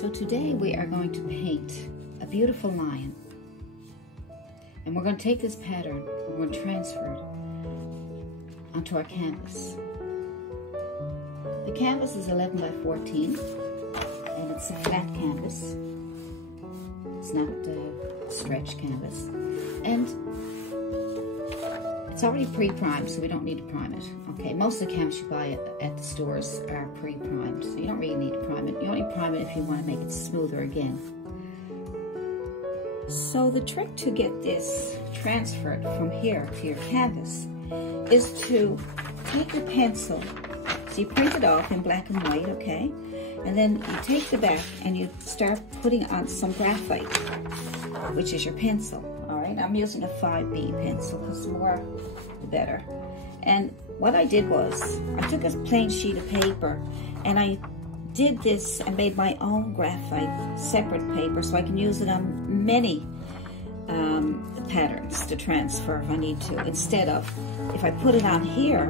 So today we are going to paint a beautiful lion. And we're going to take this pattern and we're going to transfer it onto our canvas. The canvas is 11 by 14 and it's a flat canvas. It's not a stretch canvas. And it's already pre-primed, so we don't need to prime it. Okay, most of the canvas you buy at the stores are pre-primed, so you don't really need to prime it. You only prime it if you want to make it smoother again. So the trick to get this transferred from here to your canvas is to take your pencil. So you print it off in black and white, okay? And then you take the back and you start putting on some graphite, which is your pencil. All right, I'm using a 5B pencil because the more the better. And what I did was I took a plain sheet of paper and I did this and made my own graphite separate paper so I can use it on many patterns to transfer if I need to. Instead of, if I put it on here,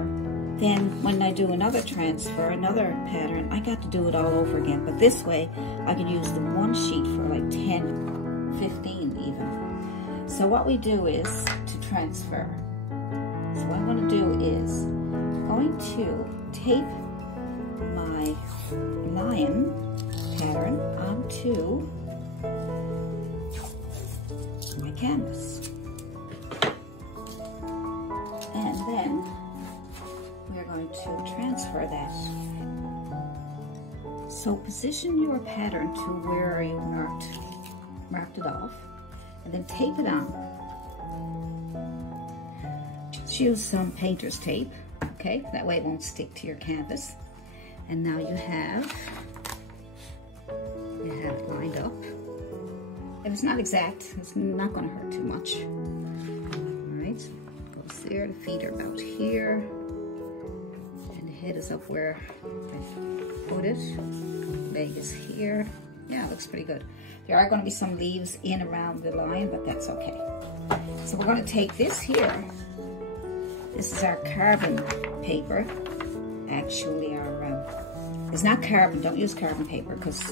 then when I do another transfer, another pattern, I got to do it all over again. But this way, I can use the one sheet for like 10, 15 even. So what we do is to transfer. So what I'm going to do is I'm going to tape my lion pattern onto my canvas. And then we're going to transfer that. So position your pattern to where you marked it off, and then tape it on. Just use some painter's tape, okay? That way it won't stick to your canvas. And now you have it lined up. If it's not exact, it's not going to hurt too much. All right, goes there. The feet are about here, and the head is up where I put it. Leg is here. Yeah, it looks pretty good. There are going to be some leaves in around the lion, but that's okay. So we're going to take this here. This is our carbon paper. Actually, it's not carbon. Don't use carbon paper because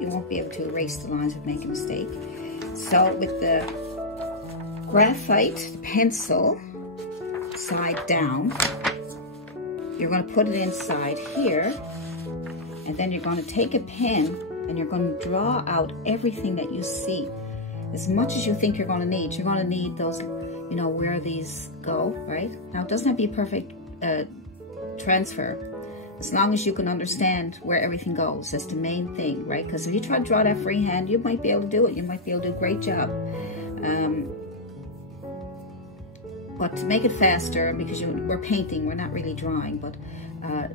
you won't be able to erase the lines if you make a mistake. So with the graphite pencil side down, you're going to put it inside here, and then you're going to take a pen and you're going to draw out everything that you see. As much as you think you're going to need. You're going to need those, you know, where these go, right? Now, it doesn't have to be a perfect transfer. As long as you can understand where everything goes, that's the main thing, right? Because if you try to draw that freehand, you might be able to do it. You might be able to do a great job. But to make it faster, because we're painting, we're not really drawing, but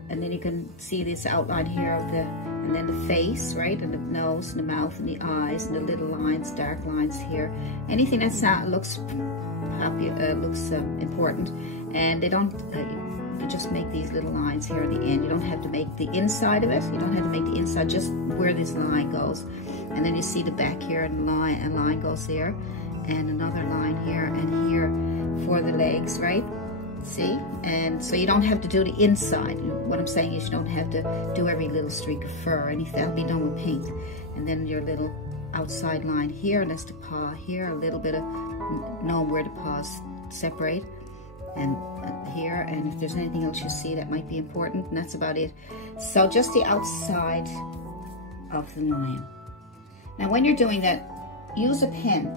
and then you can see this outline here of and then the face, right? And the nose and the mouth and the eyes and the little lines, dark lines here. Anything that's not looks important, and they don't. You just make these little lines here at the end. You don't have to make the inside of it. You don't have to make the inside, just where this line goes. And then you see the back here, and line goes there, and another line here and here for the legs, right? See? And so you don't have to do the inside. What I'm saying is you don't have to do every little streak of fur. That'll be done with paint. And then your little outside line here, and that's the paw here, a little bit of knowing where the paws separate. And here, and if there's anything else you see that might be important, and that's about it. So just the outside of the lion. Now when you're doing that, use a pen,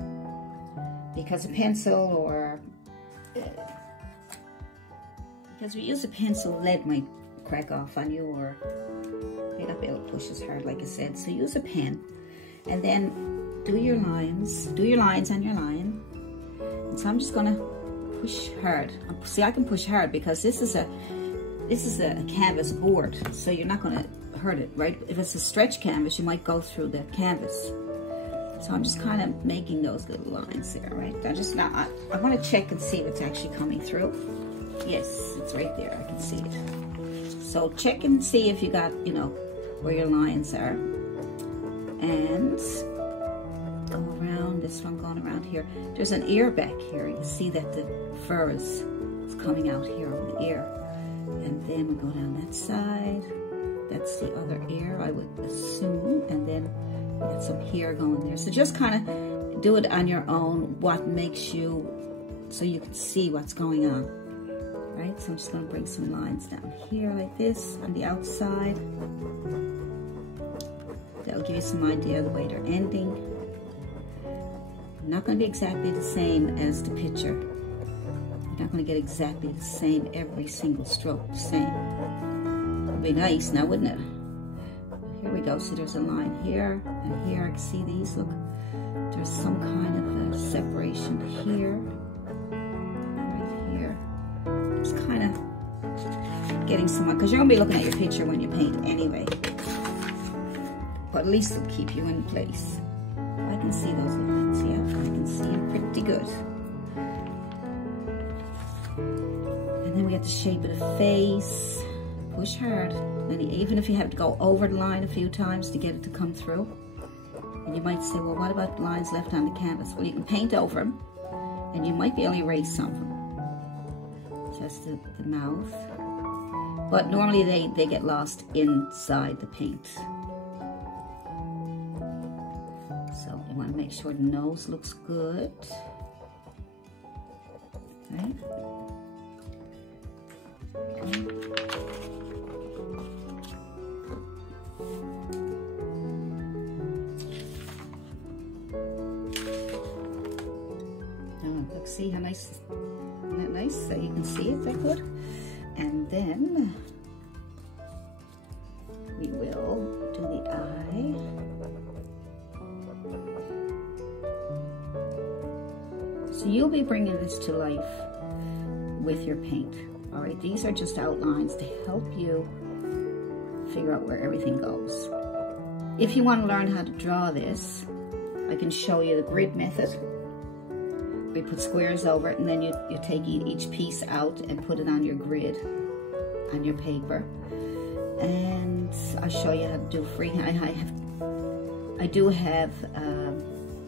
because a pencil or because we use a pencil, lead might crack off on you, or you're not be able to push as hard like I said. So use a pen, and then do your lines on your lion. And so I'm just gonna push hard. See, I can push hard because this is a canvas board, so you're not going to hurt it, right? If it's a stretch canvas, you might go through the canvas. So I'm just kind of making those little lines there, right? I want to check and see if it's actually coming through. Yes, it's right there. I can see it. So check and see if you got, you know, where your lines are. And go around, this one going around here. There's an ear back here. You can see that the fur is coming out here on the ear. And then we go down that side. That's the other ear, I would assume. And then Got some hair going there. So just kind of do it on your own, what makes you, so you can see what's going on. Right, so I'm just going to bring some lines down here like this on the outside. That'll give you some idea of the way they're ending. Not going to be exactly the same as the picture. You're not going to get exactly the same every single stroke the same. It'd be nice now, wouldn't it? Here we go. See, there's a line here and here. I can see these. Look, there's some kind of a separation here, right here. Just kind of getting some, because you're going to be looking at your picture when you paint anyway. But at least it'll keep you in place. I can see those lines, yeah, I can see them pretty good. And then we have to shape of the face. Push hard. And even if you have to go over the line a few times to get it to come through. And you might say, well, what about the lines left on the canvas? Well, you can paint over them, and you might be able to erase some of them. Just the mouth. But normally they get lost inside the paint. So you want to make sure the nose looks good. Right? Okay. Look, see how nice, isn't that nice? So you can see it that good. And then we will do the eye. So you'll be bringing this to life with your paint. All right, these are just outlines to help you figure out where everything goes. If you want to learn how to draw this, I can show you the grid method. We put squares over it, and then you take each piece out and put it on your grid, on your paper. And I'll show you how to do freehand. I do have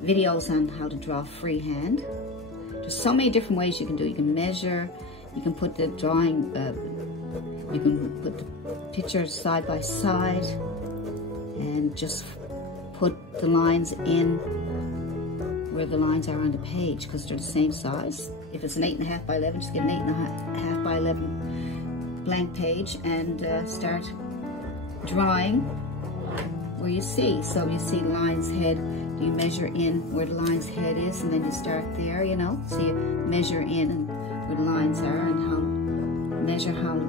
videos on how to draw freehand. There's so many different ways you can do it. You can measure, you can put the drawing, you can put the pictures side by side and just put the lines in where the lines are on the page, because they're the same size. If it's an 8.5 by 11, just get an 8.5 by 11 blank page and start drawing where you see. So you see line's head, you measure in where the line's head is, and then you start there, you know. So you measure in and where the lines are, and measure how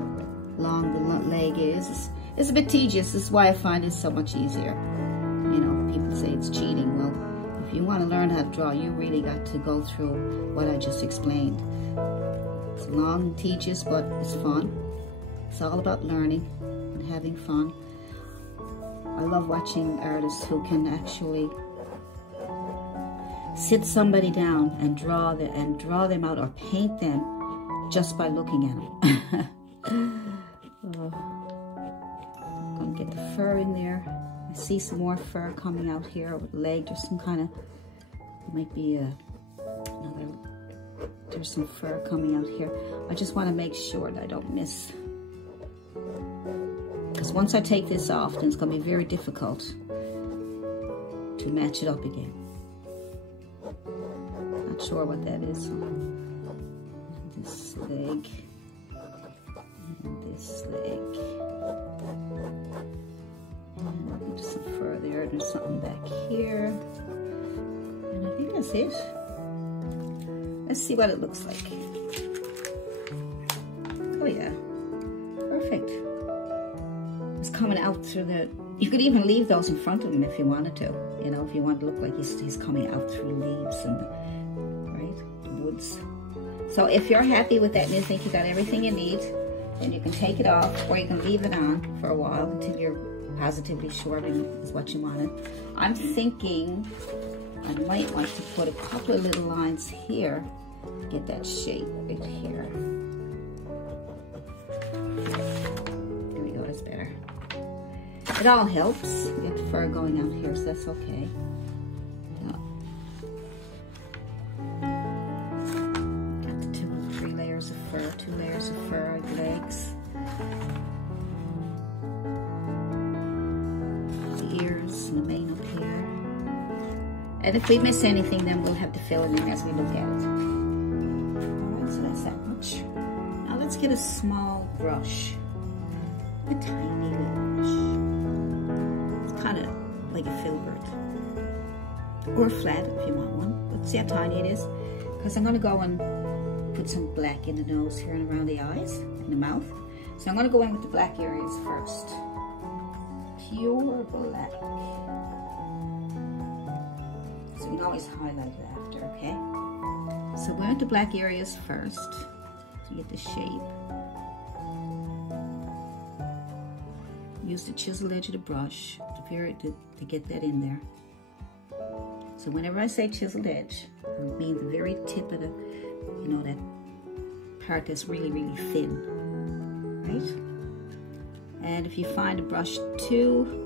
long the leg is. It's a bit tedious. This is why I find it so much easier. You know, people say it's cheating. Well, if you want to learn how to draw, you really got to go through what I just explained. It's long and tedious, but it's fun. It's all about learning and having fun. I love watching artists who can actually sit somebody down and draw them out or paint them just by looking at them. I'm gonna get the fur in there. I see some more fur coming out here over the leg. There's some kind of, might be another, there's some fur coming out here. I just want to make sure that I don't miss, because once I take this off, then it's going to be very difficult to match it up again. Not sure what that is. This leg and this leg. And there's some fur there. There's something back here. And I think that's it. Let's see what it looks like. Oh yeah, perfect. It's coming out through the, you could even leave those in front of him if you wanted to. You know, if you want to look like he's coming out through leaves and, right, the woods. So if you're happy with that and you think you got everything you need, then you can take it off, or you can leave it on for a while until you're positively sure it is what you wanted. I'm thinking I might like to put a couple of little lines here, get that shape right here. There we go, that's better. It all helps. We get the fur going out here, so that's okay. Got the 2 or 3 layers of fur, 2 layers of fur on the legs. The ears and the mane up here. And if we miss anything, then we'll have to fill it in as we look at it. Alright, so that's that much. Now let's get a small brush. A tiny little brush. It's kind of like a filbert. Or flat if you want one. But see how tiny it is? Because I'm going to go and put some black in the nose here and around the eyes and the mouth. So I'm going to go in with the black areas first. Pure black. So you can always highlight it after, okay? So we're into black areas first to get the shape. Use the chisel edge of the brush to get that in there. So whenever I say chiseled edge, I mean the very tip of the, you know, that part that's really, really thin, right? And if you find a brush too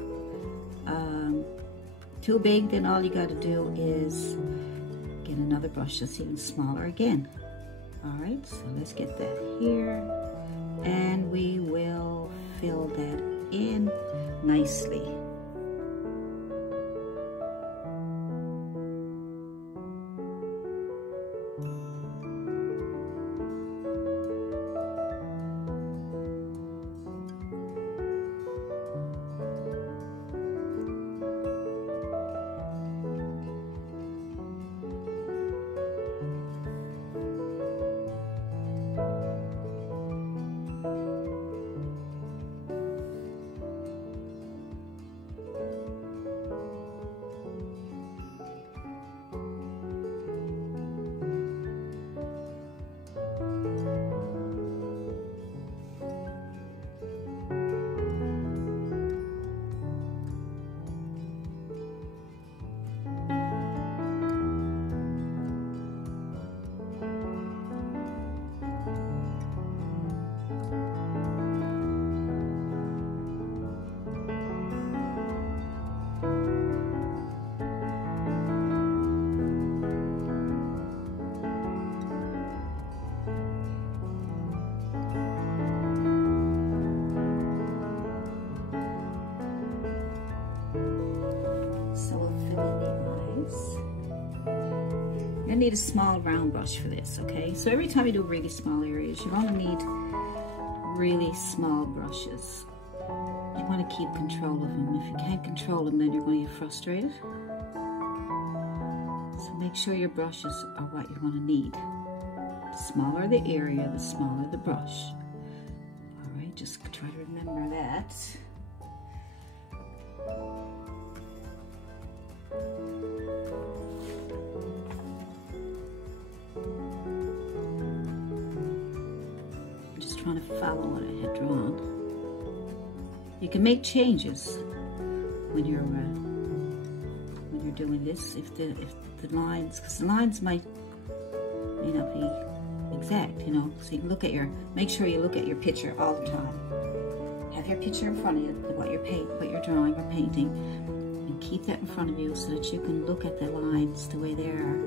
big, then all you got to do is get another brush that's even smaller again. All right, so let's get that here, and we will fill that in nicely. Need a small round brush for this, okay? So every time you do really small areas, you're going to need really small brushes. You want to keep control of them. If you can't control them, then you're going to get frustrated. So make sure your brushes are what you're going to need. The smaller the area, the smaller the brush. All right, just try to remember that. Trying to follow what I had drawn. You can make changes when you're doing this if the lines, because the lines may not be exact, you know. So you can make sure you look at your picture all the time. Have your picture in front of you, what you're drawing or painting, and keep that in front of you so that you can look at the lines the way they are.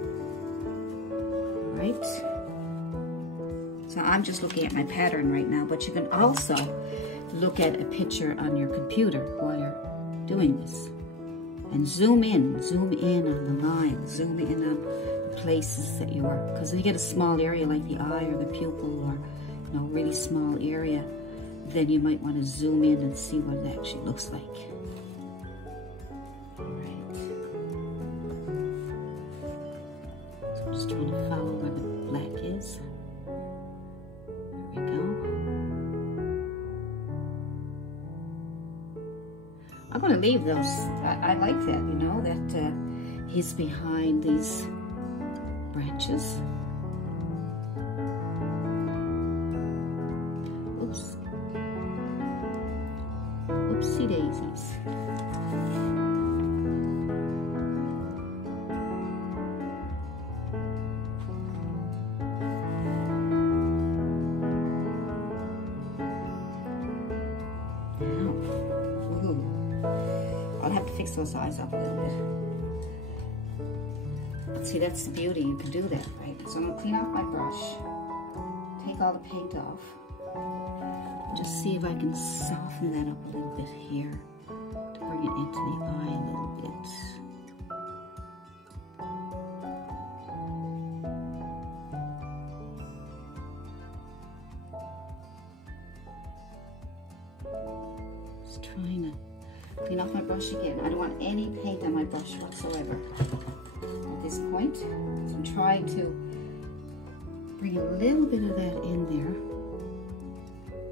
All right. So I'm just looking at my pattern right now, but you can also look at a picture on your computer while you're doing this. And zoom in on the line, zoom in on the places that you are. Because if you get a small area like the eye or the pupil or, you know, really small area, then you might want to zoom in and see what it actually looks like. All right. So I'm just trying to follow where the black is. I'm going to leave those. I like that, you know, that he's behind these branches. Oops. Oopsie daisies. Fix those eyes up a little bit. But see, that's the beauty. You can do that, right? So I'm gonna clean off my brush, take all the paint off, just see if I can soften that up a little bit here to bring it into the eye a little bit. Just trying to clean off my brush again. I don't want any paint on my brush whatsoever at this point. So I'm trying to bring a little bit of that in there.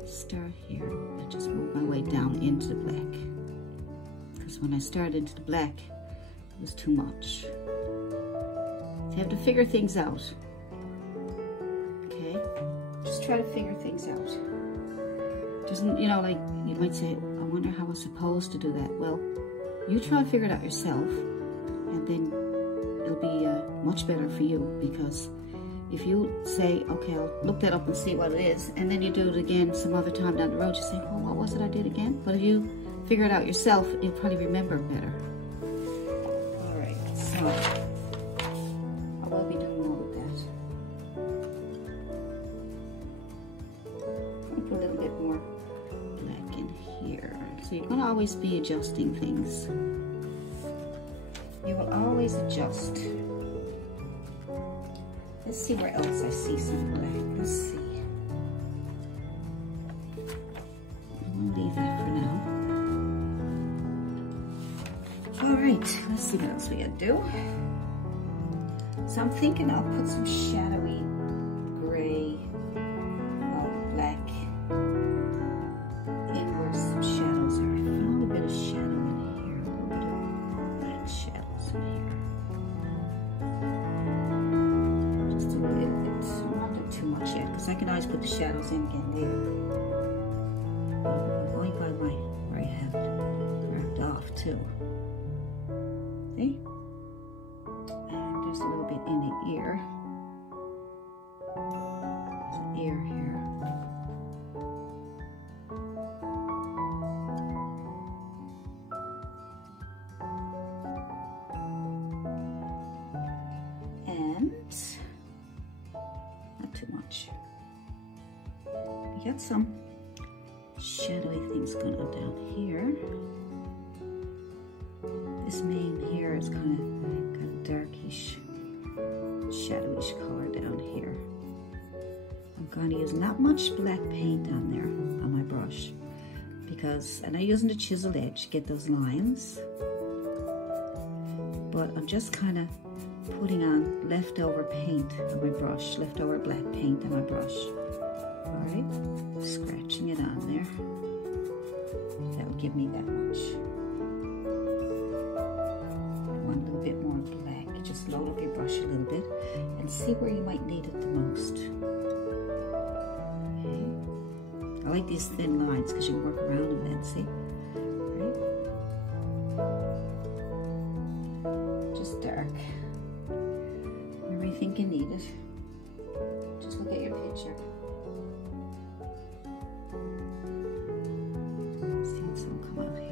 Start here and just move my way down into the black. Because when I started into the black, it was too much. So you have to figure things out. Okay? Just try to figure things out. Doesn't, you know, like you might say, I wonder how I was supposed to do that. Well, you try to figure it out yourself, and then it'll be much better for you, because if you say, okay, I'll look that up and see what it is, and then you do it again some other time down the road, you say, well, what was it I did again? But if you figure it out yourself, you'll probably remember better. All right, so I will be doing more with that. I'll put a little bit more black in here. So you're going to always be adjusting things. You will always adjust. Let's see where else I see some black. Let's see. I'm going to leave that for now. All right, let's see what else we got to do. So I'm thinking I'll put some shadowy gray, black in where some shadows are. I found a bit of shadow in here, a little bit of black shadows in here. Just a little bit. Not do too much yet, because I can always put the shadows in again later. I'm going by where I have it wrapped off too. See? And there's a little bit in the ear. There's an ear here. And not too much. We got some shadowy things going on down here. This mane here is kind of got a darkish, shadowish color down here. I'm going to use not much black paint on there on my brush, because I'm not using the chiseled edge to get those lines, but I'm just kind of putting on leftover paint on my brush, leftover black paint on my brush. All right, scratching it on there. That'll give me that much. Just load up your brush a little bit and see where you might need it the most. Okay. I like these thin lines because you can work around them then, see? Right? Just dark. Wherever you think you need it. Just look at your picture. See some come out here.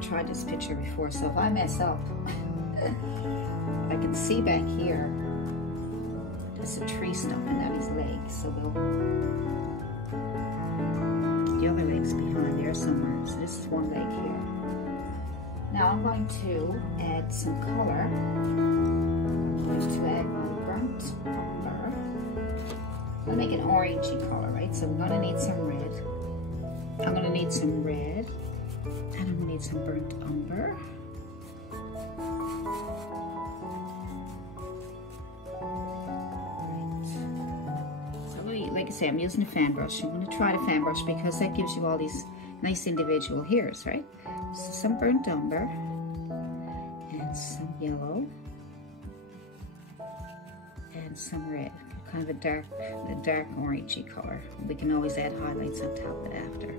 Tried this picture before, so if I mess up, I can see back here there's a tree stump and that is legs, so the other leg's behind there somewhere. So this is one leg here. Now I'm going to add some color. Just to add my burnt umber. I'm gonna make an orangey color, right? So we're gonna need some red. I'm gonna need some red. And I'm gonna need some burnt umber. Right. So like I say, I'm using a fan brush. I'm gonna try the fan brush because that gives you all these nice individual hairs, right? So some burnt umber and some yellow and some red, kind of a dark orangey color. We can always add highlights on top of it after.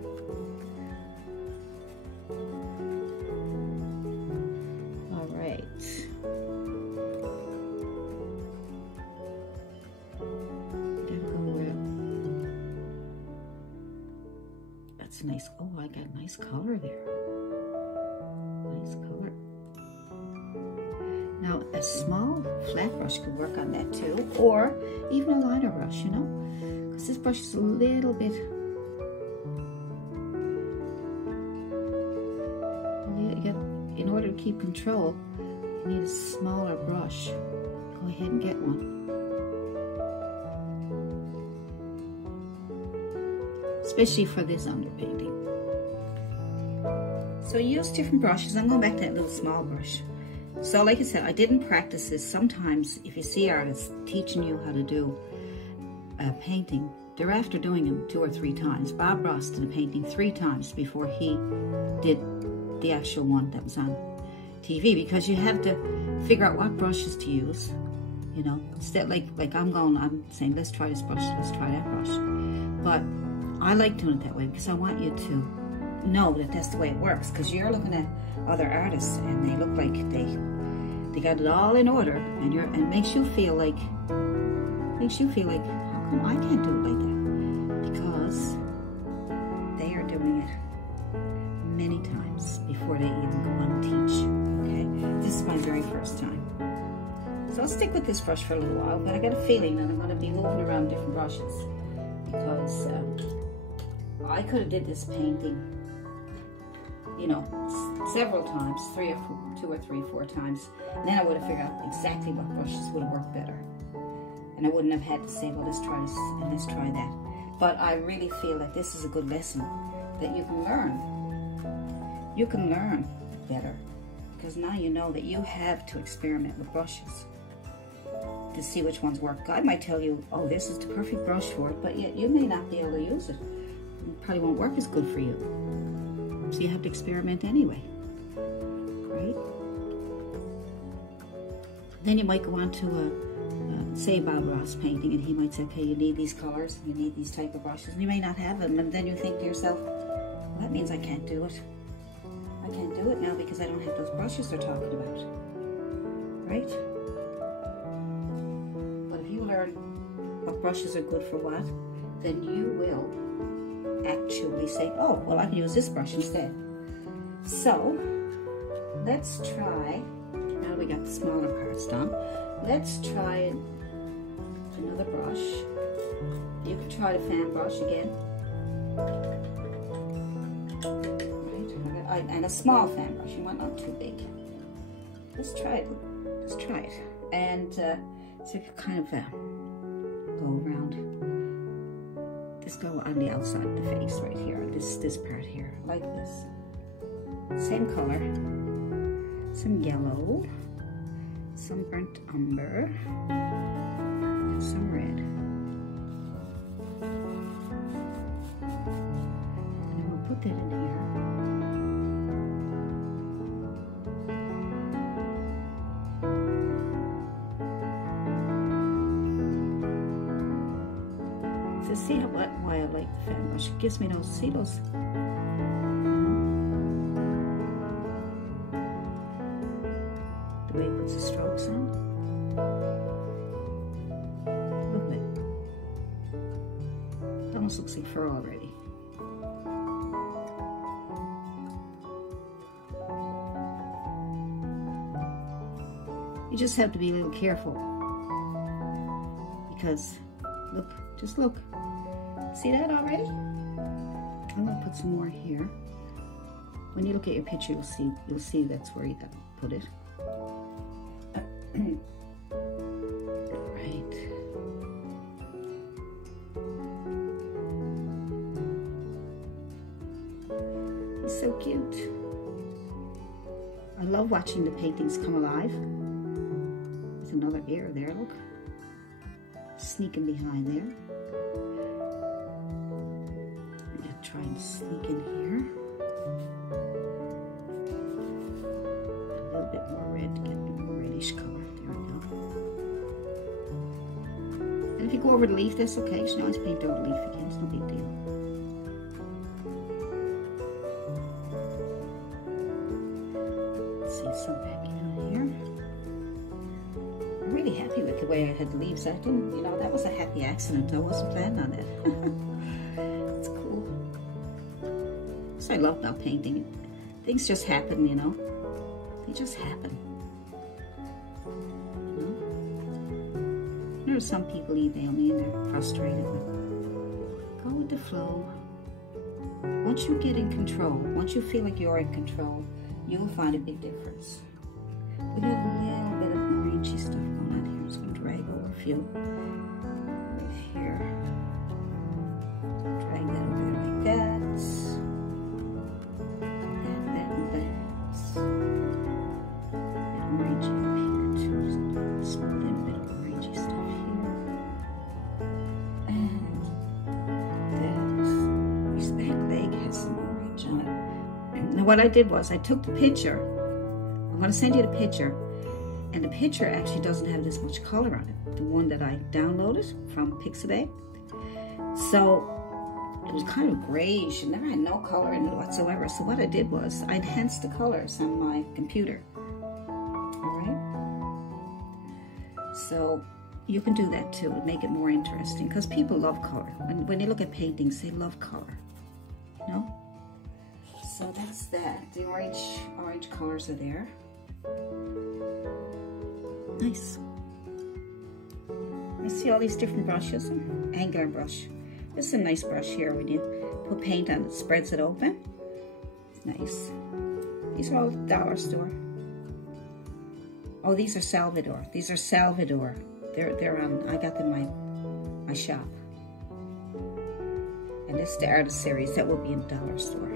Nice. Oh, I got a nice color there. Nice color. Now, a small flat brush could work on that too, or even a liner brush, you know, because this brush is a little bit to keep control, you need a smaller brush. Go ahead and get one. Especially for this underpainting. So use different brushes. I'm going back to that little small brush. So like I said, I didn't practice this. Sometimes if you see artists teaching you how to do a painting, they're after doing them 2 or 3 times. Bob Ross did a painting 3 times before he did the actual one that was on TV, because you have to figure out what brushes to use. You know, instead like I'm saying, let's try this brush, let's try that brush. But I like doing it that way because I want you to know that that's the way it works, because you're looking at other artists and they look like they got it all in order, and it makes you feel like how come I can't do it like that? Because they are doing it many times before they even go on to teach. Okay, this is my very first time, so I'll stick with this brush for a little while, but I got a feeling that I'm going to be moving around different brushes, because I could have did this painting, you know, several times, 2 or 3, 4 times, and then I would have figured out exactly what brushes would have worked better, and I wouldn't have had to say, well, let's try this and let's try that. But I really feel that this is a good lesson that you can learn. You can learn better, because now you know that you have to experiment with brushes to see which ones work. God might tell you, oh, this is the perfect brush for it, but yet you may not be able to use it. It probably won't work as good for you. So you have to experiment anyway, right? Then you might go on to say Bob Ross painting, and he might say, okay, you need these colors, you need these type of brushes, and you may not have them, and then you think to yourself, well, that means I can't do it. I can't do it now because I don't have those brushes they're talking about, right? But if you learn what brushes are good for what, then you will actually say, oh, well, I can use this brush instead. So let's try, now that we got the smaller parts done, let's try another brush. You can try the fan brush again. Right, and a small fan brush, you want not too big. Let's try it, let's try it. And so you can kind of go around. Just go on the outside of the face right here, this part here, like this. Same color, some yellow, some burnt umber, and some red. And we'll put that in here. So see why I like the fan brush. It gives me those, see those? The way it puts the strokes on. Look at it. It almost looks like fur already. You just have to be a little careful, because look, just look. See that already? I'm gonna put some more here. When you look at your picture, you'll see that's where you gotta put it. Right. He's so cute. I love watching the paintings come alive. There's another ear there, look. Sneaking behind there. I'm gonna try and sneak in here. A little bit more red to get a more reddish color. There we go. And if you go over the leaf, that's okay. You can always paint over the leaf again. It's no big deal. Let's see some back in here. I'm really happy with the way I had the leaves. I didn't, you know, that was a happy accident. I wasn't planning on it. It's cool. So I love about painting. Things just happen, you know. They just happen. You know? There are some people email me and they're frustrated, but go with the flow. Once you get in control, once you feel like you're in control, you'll find a big difference. We have a little bit of orangey stuff going on here. I'm just going to drag over a few right here. Drag that over there like that. And orangey up here too. Just a little bit of orangey stuff here. And this back leg has some orange on it. Now what I did was I took the picture. I'm going to send you the picture, and the picture actually doesn't have this much color on it, the one that I downloaded from Pixabay. So it was kind of grayish and there had no color in it whatsoever. So what I did was I enhanced the colors on my computer. Alright? So you can do that too to make it more interesting, because people love color. When they look at paintings, they love color. You know? So that's that. The orange colors are there. Nice. I see all these different brushes. Angular brush. This is a nice brush here when you put paint on it, spreads it open. It's nice. These are all dollar store. Oh, these are Salvador. These are Salvador. They're on. I got them in my shop. And this is the artist series. That will be in the dollar store.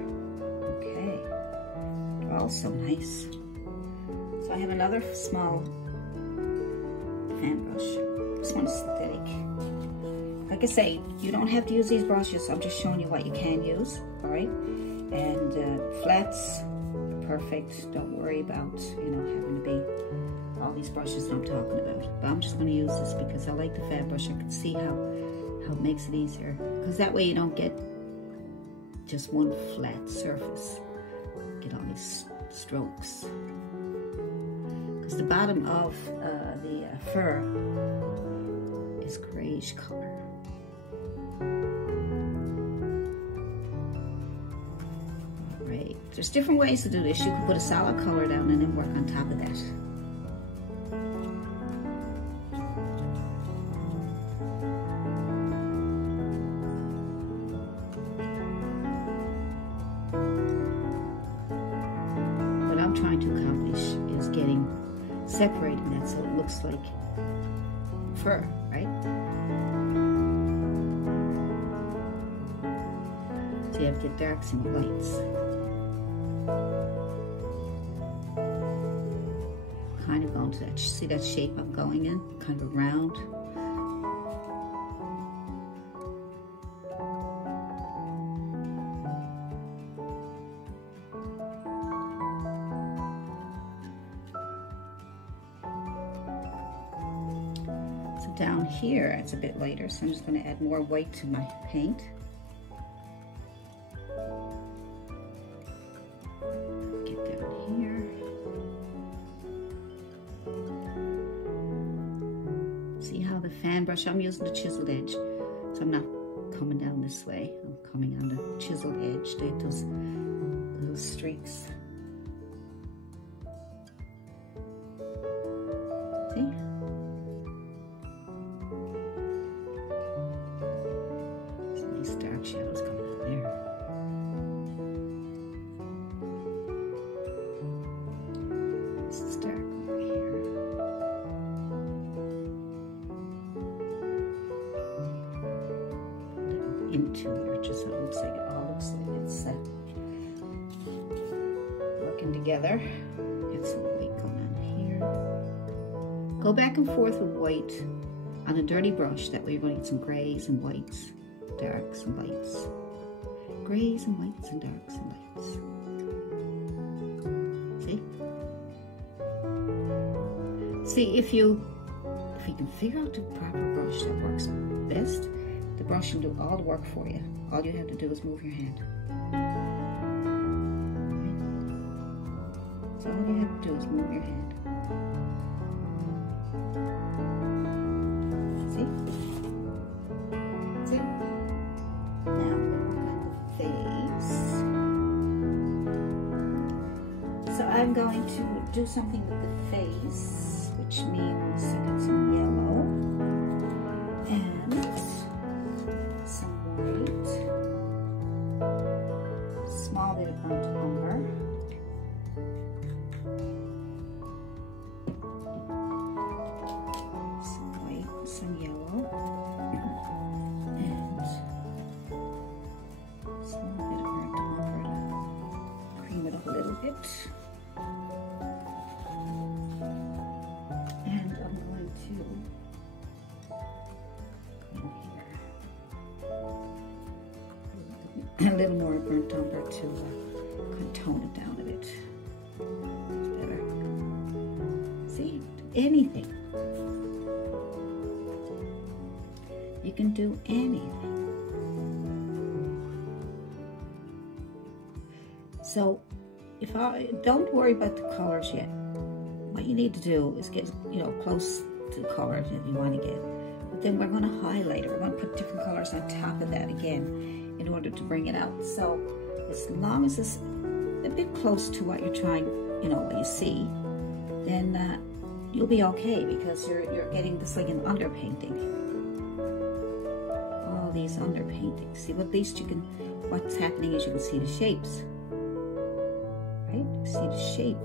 Okay. They're all so nice. So I have another small fan brush. This one's synthetic. Like I say, you don't have to use these brushes. I'm just showing you what you can use, all right? And flats, perfect. Don't worry about, you know, having to be all these brushes that I'm talking about. But I'm just going to use this because I like the fan brush. I can see how it makes it easier. Because that way you don't get just one flat surface. Get all these strokes. Because the bottom of the fur is grayish color. Alright, there's different ways to do this. You can put a solid color down and then work on top of that. What I'm trying to accomplish is separating that so it looks like fur, right? So you have to get darks and lights. Kind of going to that, see that shape I'm going in? Kind of round. Down here, it's a bit lighter, so I'm just going to add more white to my paint. Get down here. See how the fan brush, I'm using the chiseled edge, so I'm not coming down this way. I'm coming on the chiseled edge to get those little streaks. See? Shadows coming out there. This is dark over here. Into there, just so it looks like it's working together. Get some white going on here. Go back and forth with white on a dirty brush. That way you're going to get some grays and whites. Darks and lights. Grays and whites and darks and lights. See? See, if you can figure out the proper brush that works best, the brush will do all the work for you. All you have to do is move your hand. Right? So all you have to do is move your hand. See? See? Now we're going to work on the face. So I'm going to do something with the face, which means I got some yellow and some white, small bit of burnt umber, some yellow. And just a little bit of burnt umber to cream it up a little bit. And I'm going to in here a little more burnt umber to kind of tone it down a bit. It's better. See, anything. You can do anything. So, don't worry about the colors yet. What you need to do is get, close to the colors that you want to get. But then we're going to highlight it. We're going to put different colors on top of that again in order to bring it out. So, as long as it's a bit close to what you're trying, what you see, then you'll be okay, because you're getting this like an underpainting. All these underpaintings. See, at least you can, what's happening is you can see the shapes. Right? See the shape.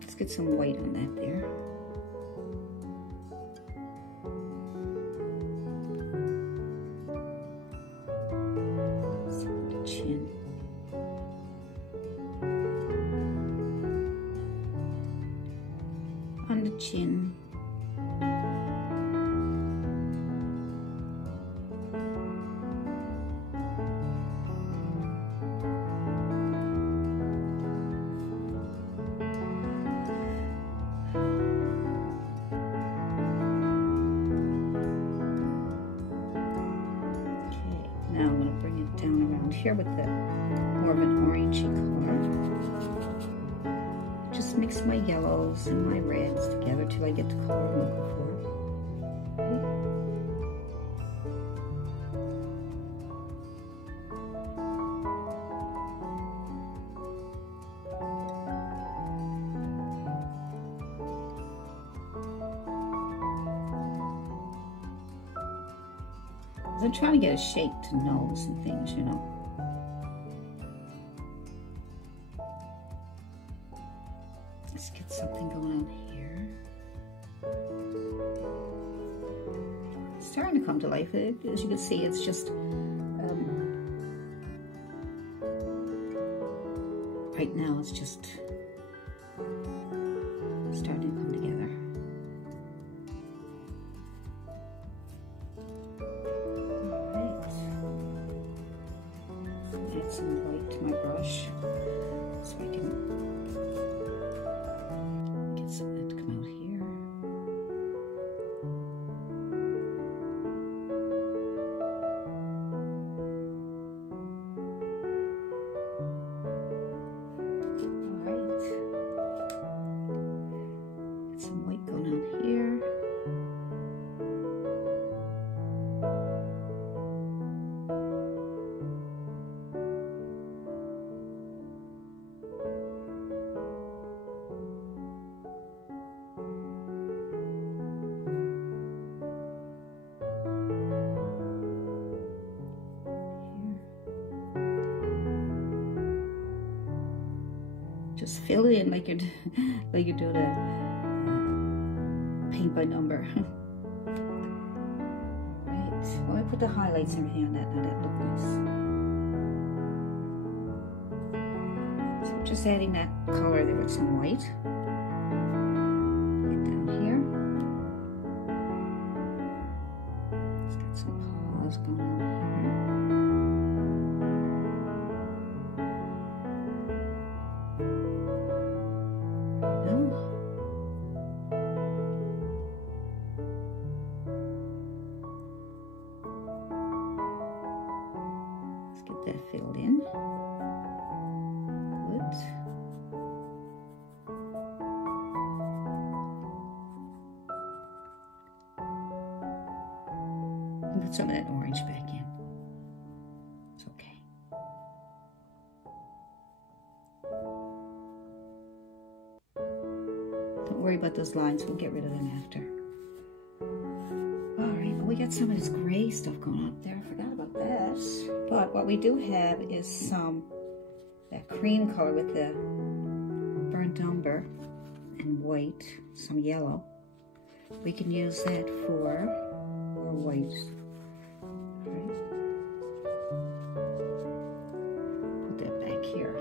Let's get some white on that there. On the chin. Now I'm going to bring it down around here with the more of an orangey color. Just mix my yellows and my reds together till I get the color I'm looking for. I'm trying to get a shape to nose and things, Let's get something going on here. It's starting to come to life. As you can see, it's just right now it's just starting to come together. Add some white to my brush so I can get some of that to come out here. Alright. Get some white going out here. Just fill it in like you're doing a paint by number. Right. Well, I put the highlights and everything on that. Now that looks nice. So I'm just adding that color there with some white. Get down here. Let's get some paws going on here. That filled in. Good. And put some of that orange back in. It's okay. Don't worry about those lines, we'll get rid of them after. Alright, well, we got some of this gray stuff going up there. I forgot about that. But what we do have is that cream color with the burnt umber. and white, some yellow. We can use that for more white. Right. Put that back here.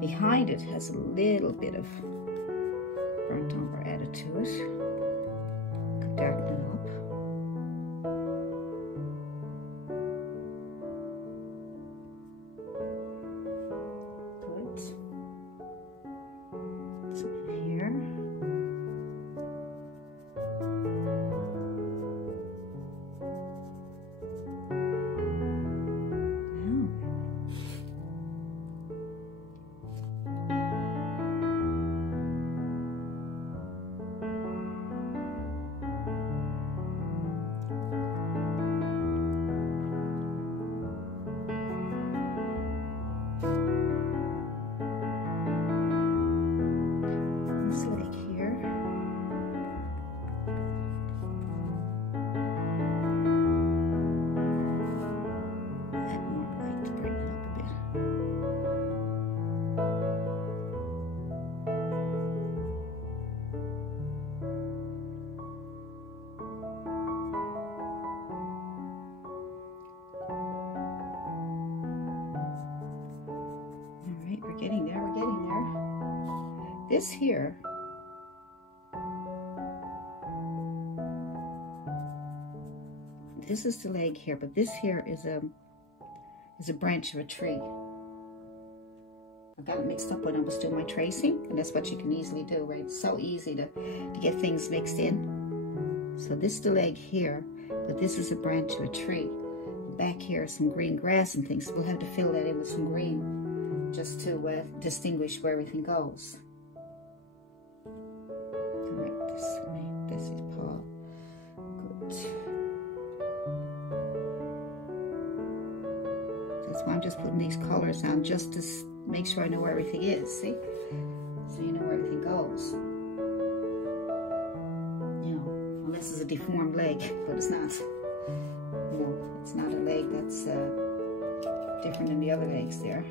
Behind it has a little bit of burnt umber added to it. Could darken it up. Good. Some here. We're getting there, we're getting there. This here, this is the leg here, but this here is a branch of a tree. I got it mixed up when I was doing my tracing, and that's what you can easily do, right? It's so easy to get things mixed in. So this is the leg here, but this is a branch of a tree. Back here is some green grass and things, so we'll have to fill that in with some green, just to distinguish where everything goes. All right, this is paw. Good. That's why I'm just putting these colors on, just to make sure I know where everything is, see? So you know where everything goes. You know, unless it's a deformed leg, but it's not. No, it's not a leg that's different than the other legs there.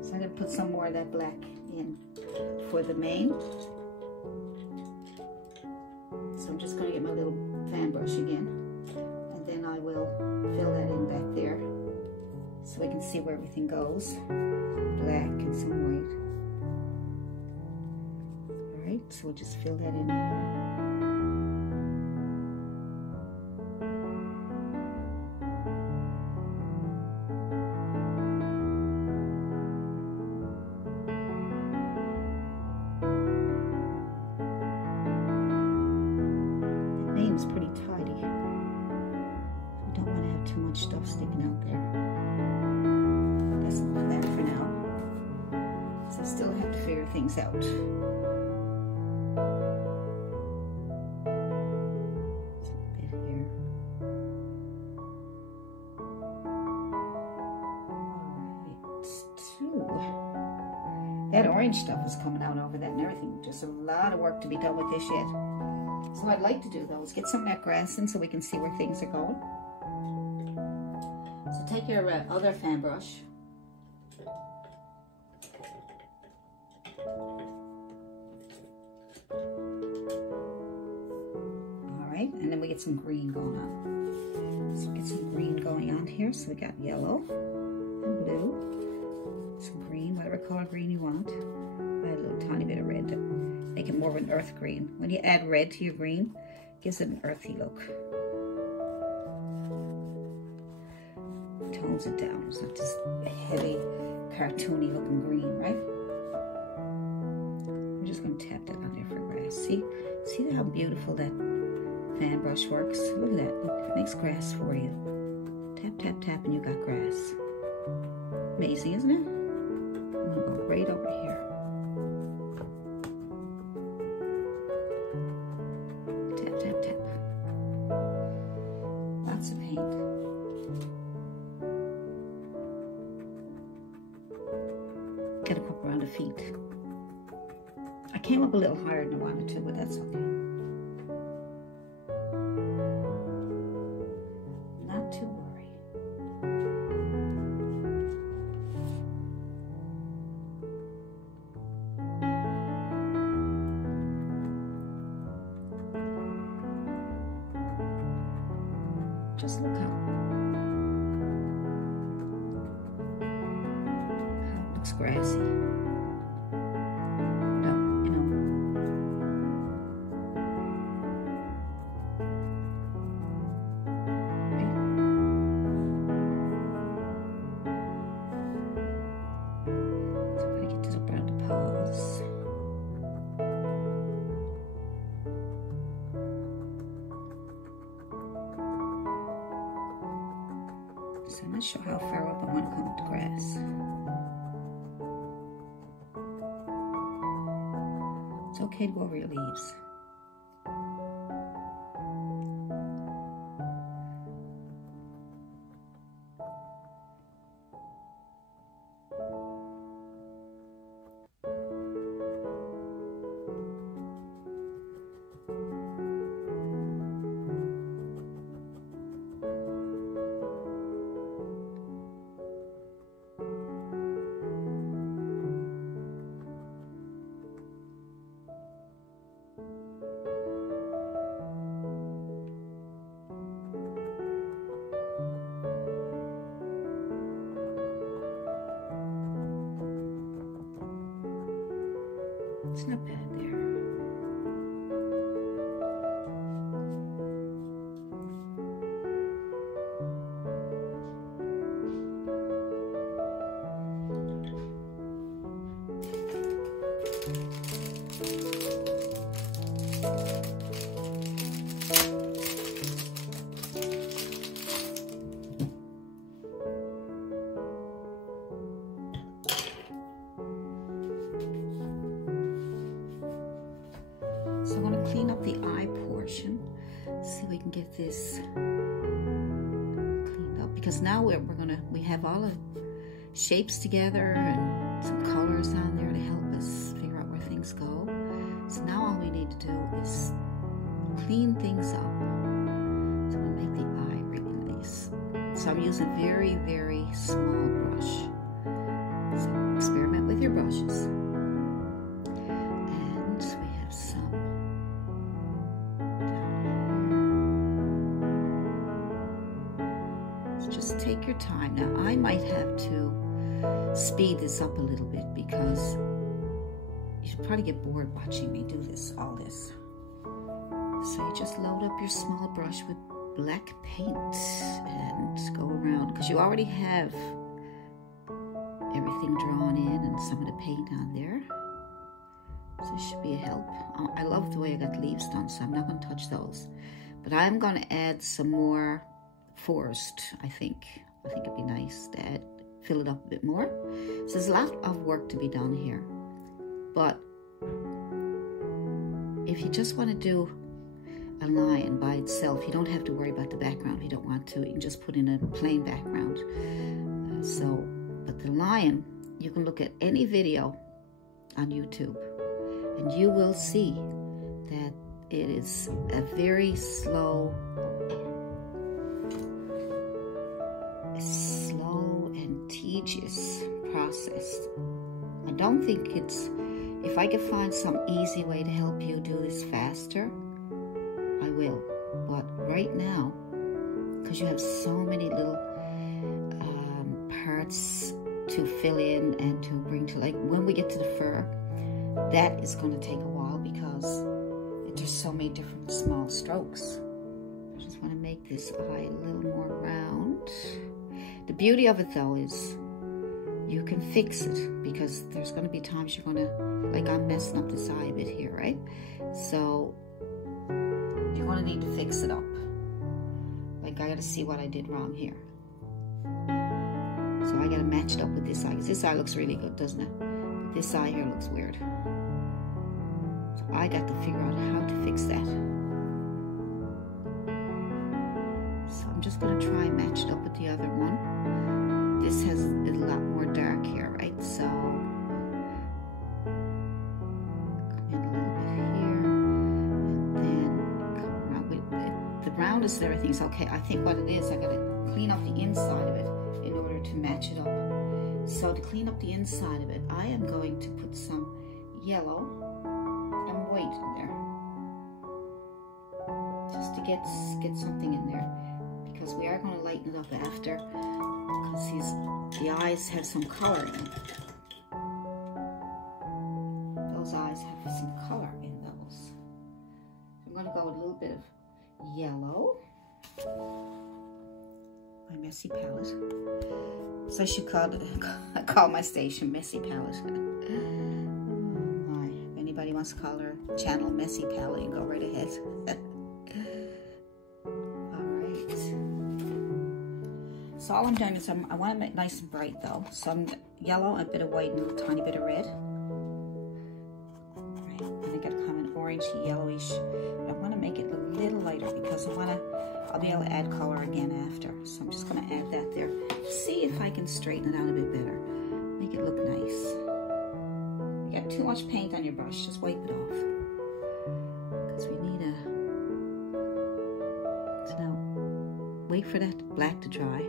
So I'm going to put some more of that black in for the mane. So I'm just going to get my little fan brush again, and then I will fill that in back there so we can see where everything goes. Black and some white. Alright, so we'll just fill that in here. It's pretty tidy. We don't want to have too much stuff sticking out there. Let's leave that for now. So I still have to figure things out. Just a bit here. Alright, that orange stuff is coming out over that and everything. Just a lot of work to be done with this yet. So what I'd like to do though is get some of that grass in so we can see where things are going. So take your other fan brush. Alright, and then we get some green going on. So we get some green going on here. So we got yellow and blue, some green, whatever color green you want. Add a little tiny bit of red to make it more of an earth green. When you add red to your green, it gives it an earthy look. Tones it down. It's not just a heavy, cartoony looking green, right? I'm just going to tap that on there for grass. See how beautiful that fan brush works? Look at that. Look, it makes grass for you. Tap, tap, tap, and you got grass. Amazing, isn't it? I'm going to go right over here. get a couple around the feet. I came up a little higher than I wanted to, but that's okay. Not to worry. Just look how it looks grassy. So I'm not sure how far up I want to come with the grass. It's okay to go over your leaves. It's not bad there. So I'm going to clean up the eye portion, see if we can get this cleaned up, because now we have all the shapes together and some colors on there to help us figure out where things go. So now all we need to do is clean things up. So I'm going to make the eye really nice. So I'm using a very, very small brush. So experiment with your brushes. Just take your time. Now I might have to speed this up a little bit because you should probably get bored watching me do all this. So you just load up your small brush with black paint and go around, because you already have everything drawn in and some of the paint on there. So it should be a help. I love the way I got the leaves done, so I'm not going to touch those. But I'm going to add some more forest, I think. I think it'd be nice to fill it up a bit more. So there's a lot of work to be done here. But if you just want to do a lion by itself, you don't have to worry about the background if you don't want to. You can just put in a plain background. But the lion, you can look at any video on YouTube and you will see that it is a very slow and tedious process. I don't think if I could find some easy way to help you do this faster, I will. But right now, because you have so many little parts to fill in and to bring to, like when we get to the fur, that is going to take a while because there's so many different small strokes. I just want to make this eye a little more round. The beauty of it though is you can fix it, because there's going to be times you're going to, like I'm messing up this eye a bit here, right? So you're going to need to fix it up. Like I got to see what I did wrong here. So I got to match it up with this eye, because this eye looks really good, doesn't it? But this eye here looks weird. So I got to figure out how to fix that. So I'm just going to try and match it up with the other one. This has a lot more dark here, right? So notice that everything's okay. I think what it is, I gotta clean up the inside of it in order to match it up. So to clean up the inside of it, I am going to put some yellow and white in there. Just to get something in there. Because we are going to lighten it up after. Because the eyes have some color in them. Those eyes have some color in those. I'm going to go with a little bit of yellow. My messy palette. So I should call my station Messy Palette. Oh my. If anybody wants to call her channel Messy Palette, you can go right ahead. Alright. So all I'm doing is I want to make it nice and bright though. Some yellow, a bit of white, and a tiny bit of red. Alright. And I got kind of an orangey, yellowish. I want to make it a little lighter because I'll be able to add color again after. So I'm just going to add that there. See if I can straighten it out a bit better. Make it look nice. You got too much paint on your brush, just wipe it off. Because we need so now, wait for that black to dry.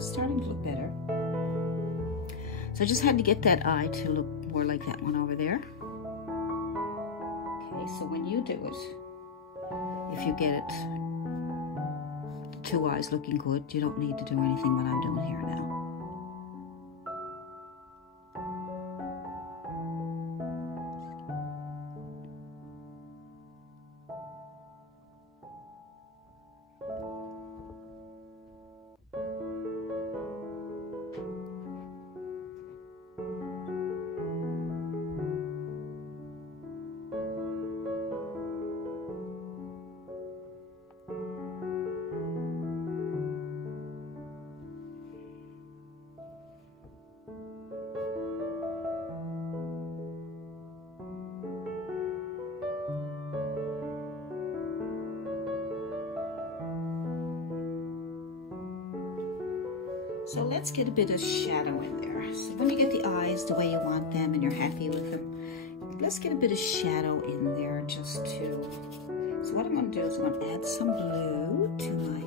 Starting to look better. So I just had to get that eye to look more like that one over there. Okay, so when you do it, if you get it, two eyes looking good, you don't need to do anything what I'm doing here now. So let's get a bit of shadow in there. So when you get the eyes the way you want them and you're happy with them, let's get a bit of shadow in there just to... So what I'm going to do is I'm going to add some blue to my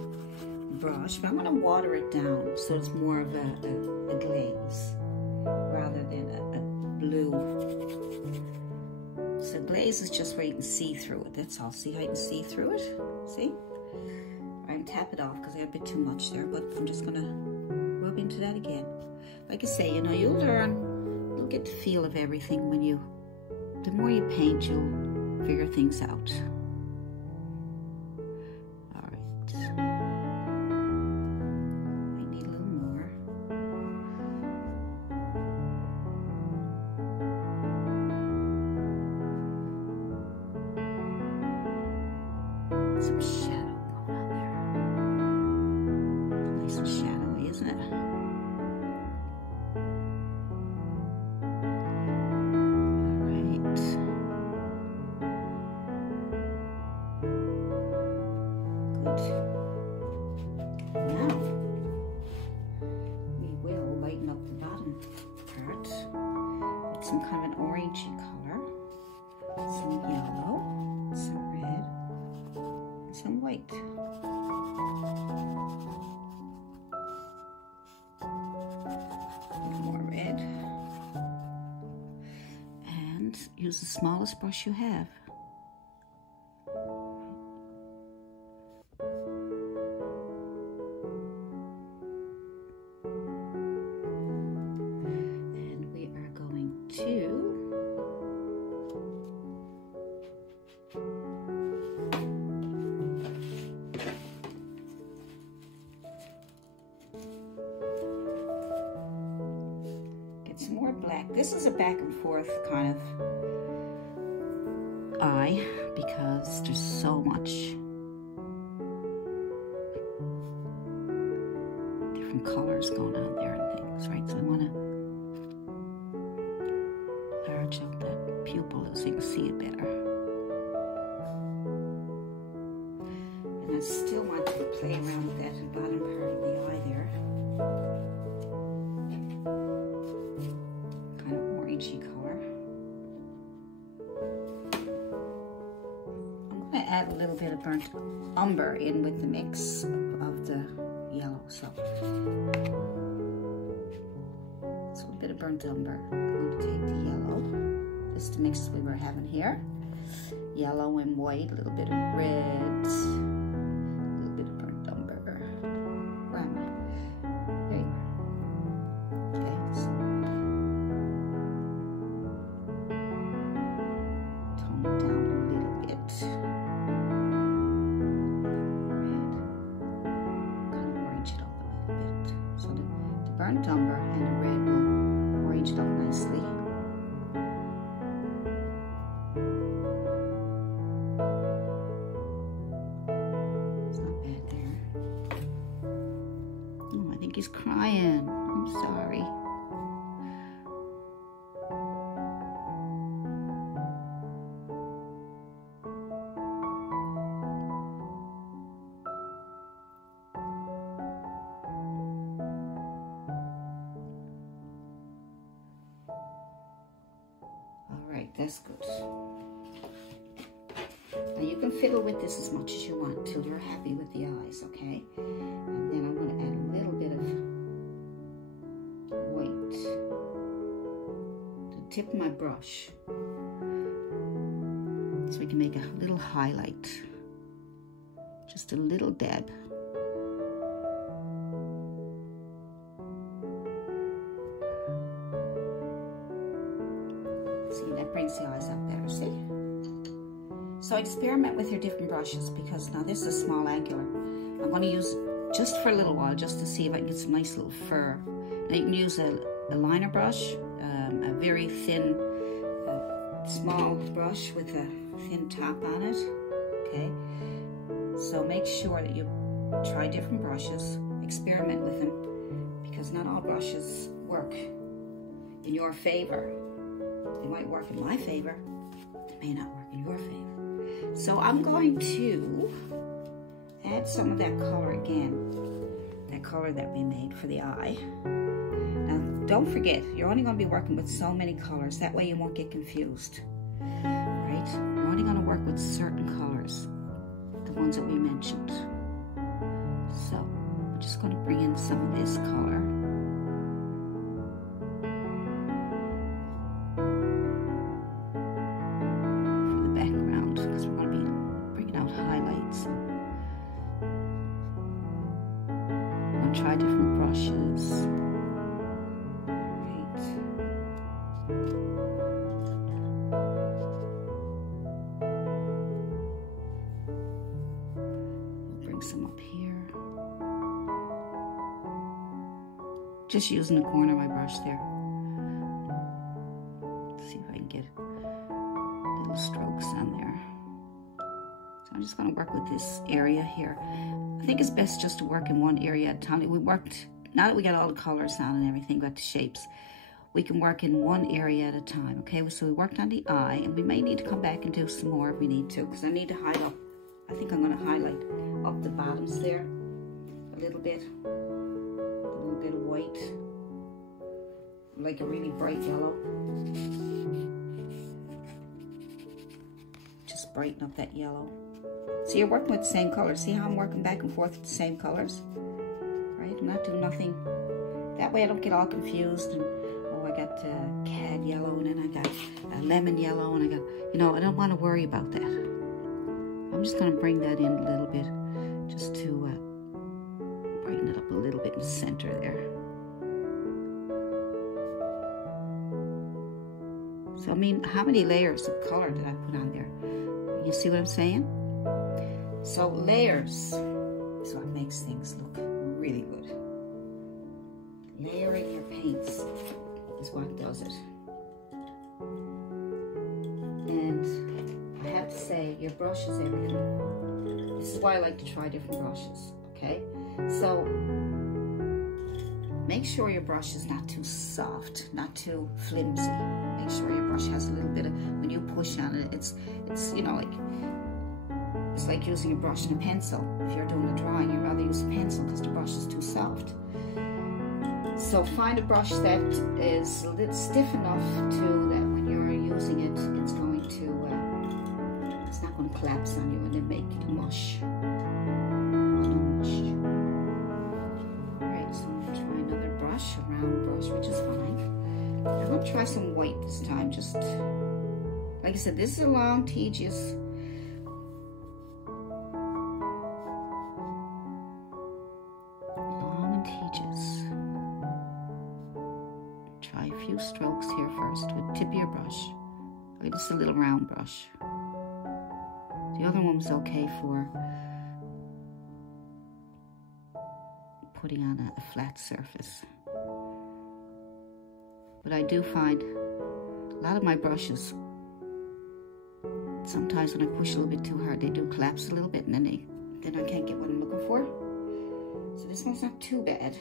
brush, but I'm going to water it down so it's more of a glaze rather than a blue. So glaze is just where you can see through it, that's all. See how you can see through it? See? I can tap it off because I got a bit too much there, but I'm just going to rub into that again. Like I say, you know, you'll get the feel of everything when the more you paint, you'll figure things out. All right. I need a little more. Some shadow going on there. Nice and shadowy, isn't it? Some kind of an orangey color, some yellow, some red, and some white. A little more red. And use the smallest brush you have. to get some more black. This is a back and forth kind of eye because there's so much different colors going on there and things, right? So I want to large out that pupil so you can see it better. And I still want to play around with that bottom part of the eye there. Kind of orangey color. I'm going to add a little bit of burnt umber in with the mix of the yellow. So it's a little bit of burnt umber. I'm going to take the yellow, just the mix we were having here. Yellow and white, a little bit of red, a little bit of burnt umber. Where am I? There you are. Okay, so tone it down a little bit. Kind of orange it up a little bit. So the burnt umber and the red will orange it up nicely. He's crying. I'm sorry. All right, that's good. Now you can fiddle with this as much as you want till you're happy with the eyes, okay? And then I'm going to add a little bit of white to the tip of my brush so we can make a little highlight. Just a little dab. See, that brings the eyes up better, see? So experiment with your different brushes because now this is small angular. I'm going to use just for a little while just to see if I can get some nice little fur. Now you can use a liner brush, a very thin, small brush with a thin top on it, okay? So make sure that you try different brushes, experiment with them because not all brushes work in your favor. They might work in my favor, they may not work in your favor. So I'm going to add some of that color again, that color that we made for the eye. Now, don't forget, you're only going to be working with so many colors. That way you won't get confused, right? You're only going to work with certain colors, the ones that we mentioned. So I'm just going to bring in some of this color. Try different brushes. Right. We'll bring some up here. Just using the corner of my brush there. Let's see if I can get little strokes on there. So I'm just going to work with this area here. I think it's best just to work in one area at a time. We worked, now that we got all the colors on and everything, got the shapes, we can work in one area at a time, okay? So we worked on the eye, and we may need to come back and do some more if we need to, because I need to highlight up. I think I'm going to highlight up the bottoms there a little bit of white, like a really bright yellow. Just brighten up that yellow. So you're working with the same colors. See how I'm working back and forth with the same colors? Right? I'm not doing nothing. That way I don't get all confused and, oh, I got cad yellow and then I got lemon yellow and I got, you know, I don't want to worry about that. I'm just going to bring that in a little bit just to brighten it up a little bit in the center there. So I mean, how many layers of color did I put on there? You see what I'm saying? So layers is what makes things look really good. Layering your paints is what does it. And I have to say, your brush is everything. This is why I like to try different brushes, okay? So make sure your brush is not too soft, not too flimsy. Make sure your brush has a little bit of, when you push on it, it's you know, it's like using a brush and a pencil. If you're doing a drawing, you'd rather use a pencil because the brush is too soft. So find a brush that is a little stiff enough to that when you're using it, it's going to, it's not going to collapse on you and then make mush. A round brush, which is fine. I'm going to try some white this time. Just like I said, this is a long, tedious, Try a few strokes here first with the tip of your brush. Okay, this is a little round brush. The other one was okay for putting on a flat surface. But I do find a lot of my brushes, sometimes when I push a little bit too hard, they do collapse a little bit and then I can't get what I'm looking for. So this one's not too bad.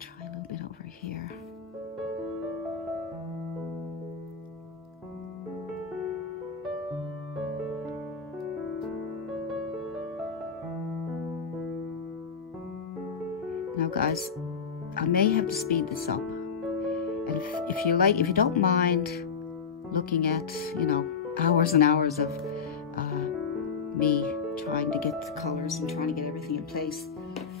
Try a little bit over here. Now guys, I may have to speed this up, and if you don't mind looking at, you know, hours and hours of me trying to get the colors and trying to get everything in place,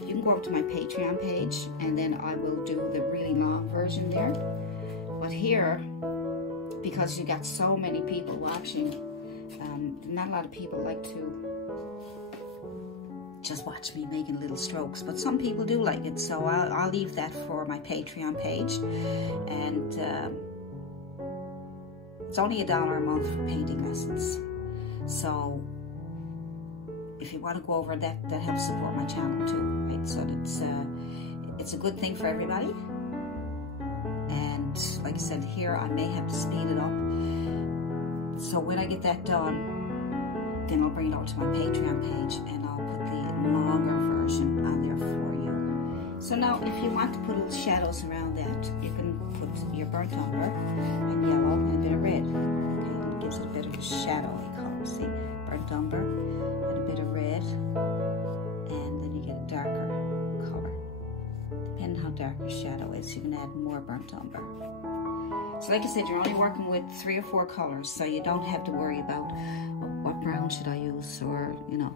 you can go over to my Patreon page and then I will do the really long version there. But here, because you got so many people watching, not a lot of people like to just watch me making little strokes, but some people do like it, so I'll leave that for my Patreon page. And it's only $1 a month for painting lessons, so if you want to go over that helps support my channel too, right? So it's a good thing for everybody. And like I said, here I may have to speed it up, so when I get that done, then I'll bring it over to my Patreon page and I'll put the longer version on there for you. So now if you want to put little shadows around that, you can put your burnt umber and yellow and a bit of red. Okay, it gives it a bit of a shadowy color. See, burnt umber and a bit of red, and then you get a darker color. Depending on how dark your shadow is, you can add more burnt umber. So like I said, you're only working with 3 or 4 colors, so you don't have to worry about, oh, what brown should I use, or, you know,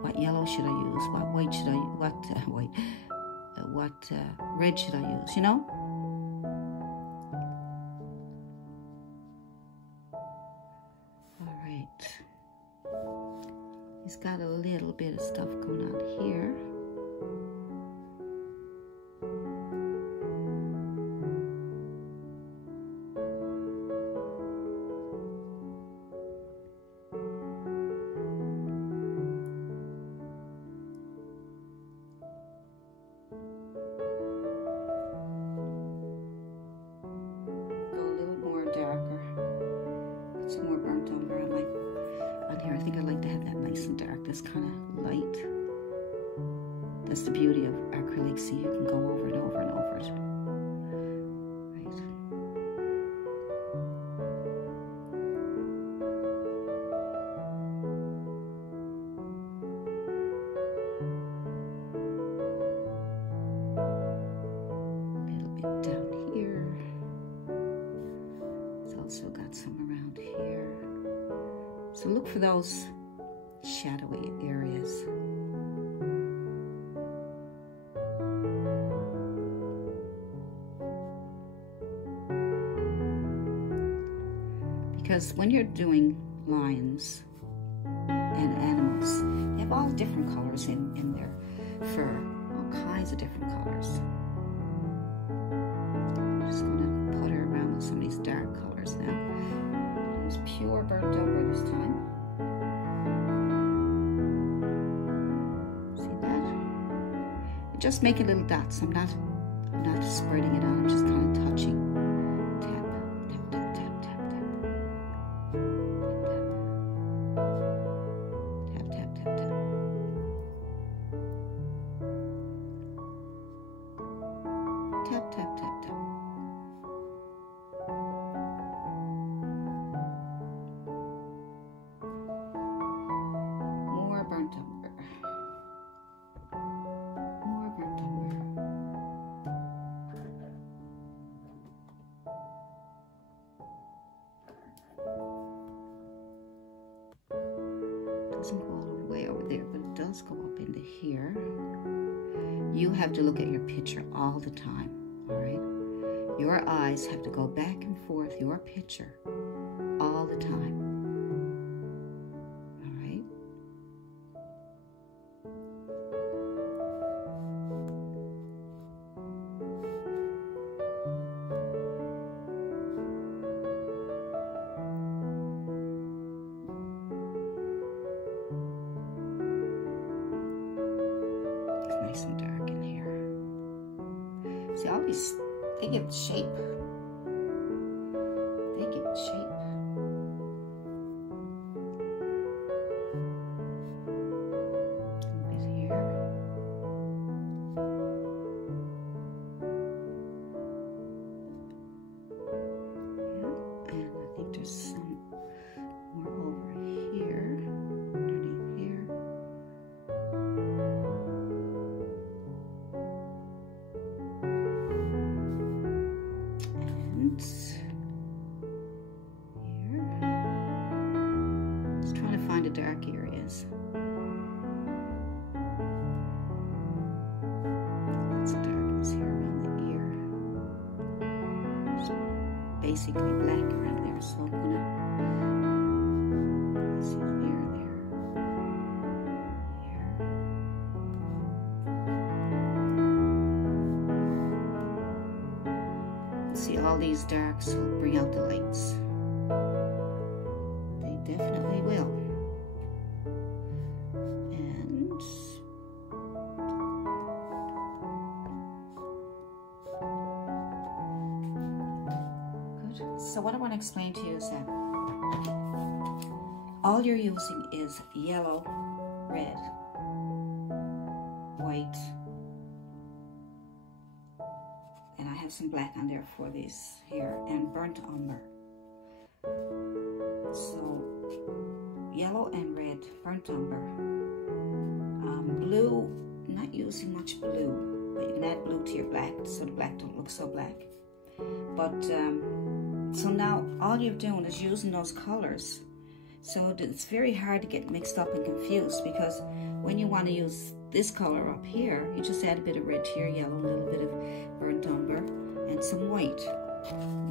what yellow should I use, what white should I use, what red should I use, you know? All right. He's got a little bit of stuff going on here. I think I like to have that nice and dark, this kind of light. That's the beauty of acrylic. See, you can go over and over and over it. Right. A little bit down here. It's also got some around here. So look for those shadowy areas. Because when you're doing lions and animals, you have all different colors in there, fur, all kinds of different colors. just making little dots. I'm not spreading it on. I'm just kind of touching. Tap, tap, tap, tap, tap, tap. Tap, tap, tap, tap. Tap, tap, tap, tap. More burnt umber. More burnt umber. Doesn't go all the way over there, but it does go up into here. You have to look at your picture all the time, all right? Your eyes have to go back and forth, your picture, all the time, all right? It's nice and dark in here. See, all these, they give it shape. They give it shape. A bit here. Yeah, and I think there's some more over here, underneath here. And here. Just trying to find the dark areas. Lots of darkness here around the ear. It's basically black around there, so I'm gonna see there, there, here. See, all these darks will bring out the lights. They definitely will. And good. So what I want to explain to you is that all you're using is yellow, red, white, and I have some black on there for these here, and burnt umber. So yellow and red, burnt umber. Blue, not using much blue, but you can add blue to your black so the black don't look so black. But so now all you're doing is using those colors, so it's very hard to get mixed up and confused, because when you want to use this color up here, you just add a bit of red to your yellow, a little bit of burnt umber, and some white.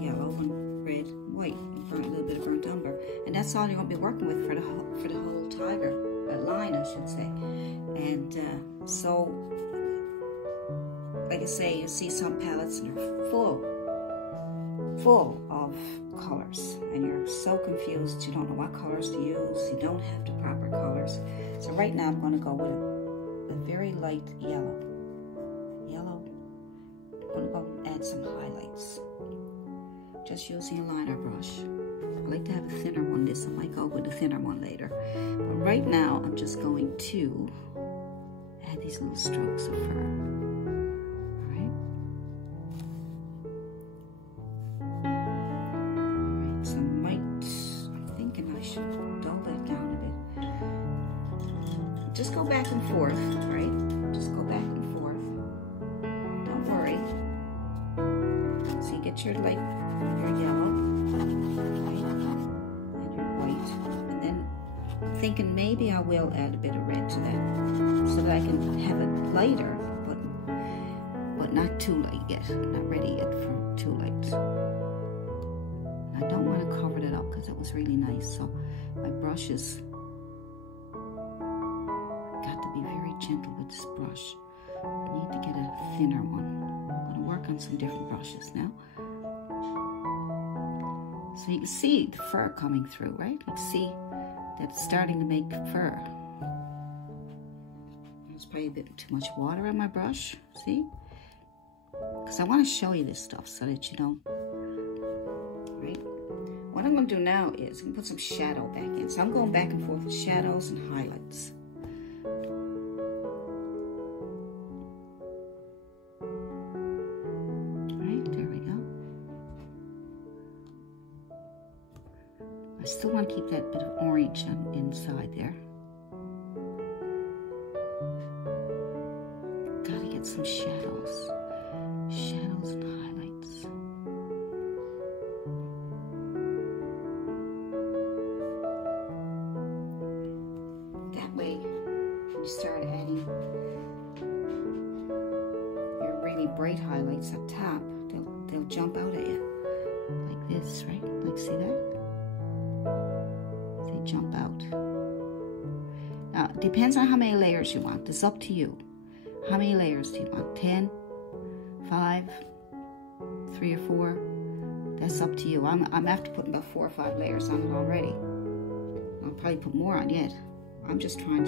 Yellow and red, white, and a little bit of burnt umber, and that's all you're going to be working with for the whole tiger line, I should say. And so, like I say, you see some palettes that are full of colors, and you're so confused. You don't know what colors to use. You don't have the proper colors. So right now, I'm going to go with a very light yellow. I'm going to go and add some highlights. Just using a liner brush. I like to have a thinner one. I might go with a thinner one later. But right now, I'm just going to add these little strokes of fur. Alright? Alright, so I'm thinking I should dull that down a bit. Just go back and forth, right? Just go back and forth. Don't worry. So you get your light, your yellow, right, and your white, and then thinking maybe I will add a bit of red to that, so that I can have it lighter, but not too light yet. Not ready yet for too light. I don't want to cover that up because that was really nice. So my brushes got to be very gentle with this brush. I need to get a thinner one. I'm going to work on some different brushes now. So you can see the fur coming through, right? You can see that it's starting to make fur. There's probably a bit too much water on my brush, see? Because I want to show you this stuff so that you know, right? What I'm going to do now is I'm going to put some shadow back in. So I'm going back and forth with shadows and highlights. Right, there we go. I still want to keep that bit of orange on inside there. Gotta get some shadows. Shadows and highlights. That way, when you start adding your really bright highlights up top, they'll jump out at you. Like this, right? Like, see that? They jump out. Now, it depends on how many layers you want. It's up to you. How many layers do you want? 10? 5, 3 or 4, that's up to you. I'm after putting about 4 or 5 layers on it already. I'll probably put more on yet. I'm just trying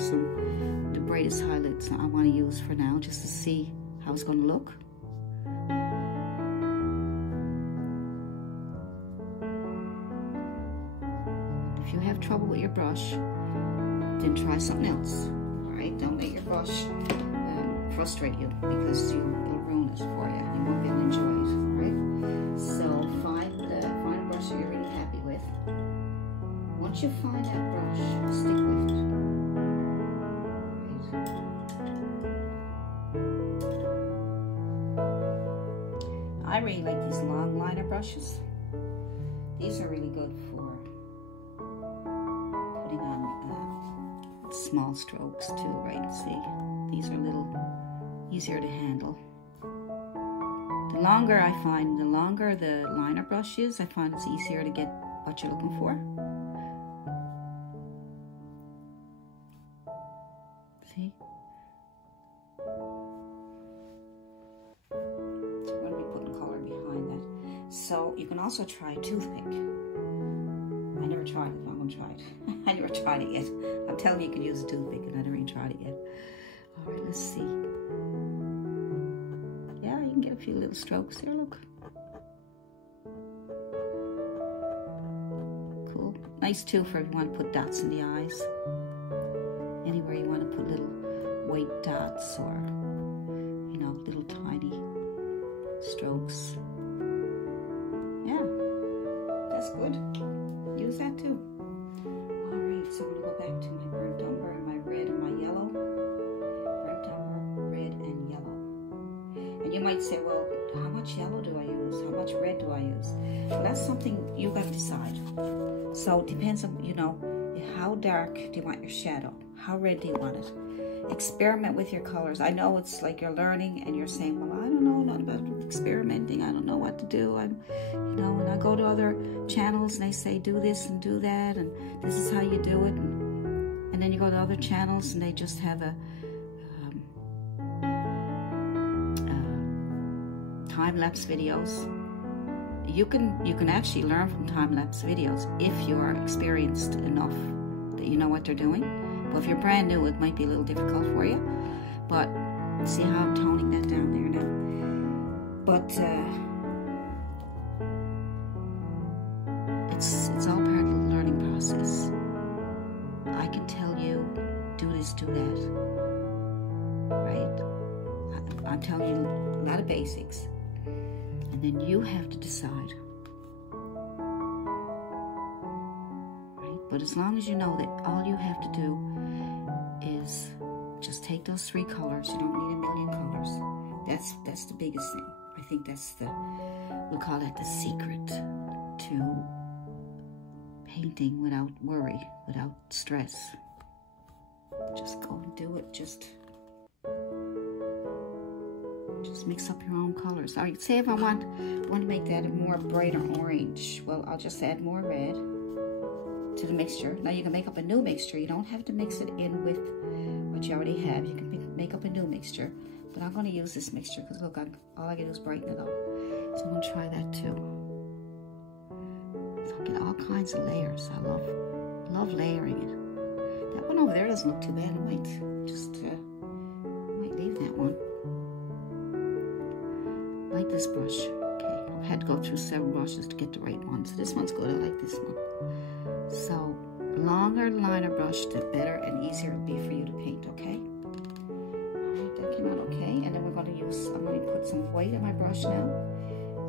the brightest highlights I want to use for now, just to see how it's going to look. If you have trouble with your brush, then try something else. All right, don't let your brush frustrate you, because it'll ruin it for you. You won't be able to enjoy it, right? So find a brush that you're really happy with. Once you find that brush, stick with it. Right. I really like these long liner brushes. These are really good for putting on small strokes too, right? See, these are a little easier to handle. The longer the liner brush is, I find it's easier to get what you're looking for. See? So we're going to be putting color behind that. So you can also try a toothpick. I never tried it, I'm going to try it. I never tried it yet. I'm telling you can use a toothpick, and I never even tried it yet. All right, let's see. Yeah, you can get a few little strokes there, look. Cool. Nice too for if you want to put dots in the eyes. Anywhere you want to put little white dots or, you know, little tiny strokes. Yeah, that's good. Use that too. All right, so I'm going to go back to my burnt umber and my red and my yellow. Burnt umber, red, and yellow. And you might say, well, how much yellow do I use? How much red do I use? Well, that's something you got to decide. So it depends on, you know, how dark do you want your shadow? How red do you want it? Experiment with your colors. I know it's like you're learning and you're saying, well, I don't know nothing about experimenting. I don't know what to do. You know, when I go to other channels and they say do this and do that and this is how you do it, and then you go to other channels and they just have a time-lapse videos. You can actually learn from time-lapse videos if you're experienced enough that you know what they're doing. But if you're brand new, it might be a little difficult for you. But see how I'm toning that down there now. But it's all part of the learning process. I can tell you, do this, do that. Right? I'm telling you a lot of basics. And then you have to decide. Right? But as long as you know that all you have to do is just take those 3 colors. You don't need a million colors. That's the biggest thing. I think that's we'll call that the secret to painting without worry, without stress. Just go and do it. Just mix up your own colors. All right, say if I want to make that a more brighter orange, well, I'll just add more red to the mixture. Now you can make up a new mixture. You don't have to mix it in with what you already have. You can make up a new mixture, but I'm going to use this mixture because look, all I can do is brighten it up. So I'm going to try that too. So I'll get all kinds of layers. I love layering it. That one over there doesn't look too bad. I might just that one. Like this brush. Okay, I've had to go through several brushes to get the right one. So this one's good. I like this one. So longer liner brush, the better and easier it'll be for you to paint. Okay. Alright, that came out okay. And then we're going to use. I'm going to put some white in my brush now,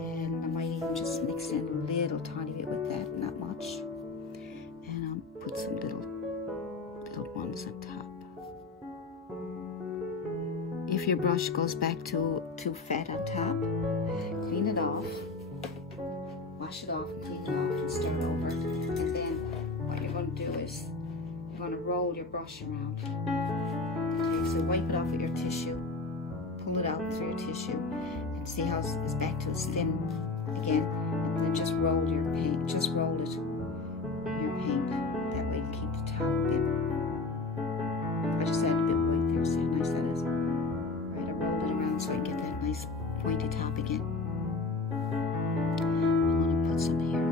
and I might even just mix in a little tiny bit with that, not much. And I'll put some little ones on top. If your brush goes back too fat on top, clean it off, wash it off and clean it off and start over. And then what you're going to do is you're going to roll your brush around. Okay, so wipe it off with your tissue, pull it out through your tissue, and see how it's back to its thin again. And then just roll your paint, just roll it, your paint. That way you can keep the top a bit. I just added a bit white there, see how nice that is? Right, I rolled it around so I can get that nice pointy top again. I'm going to put some here.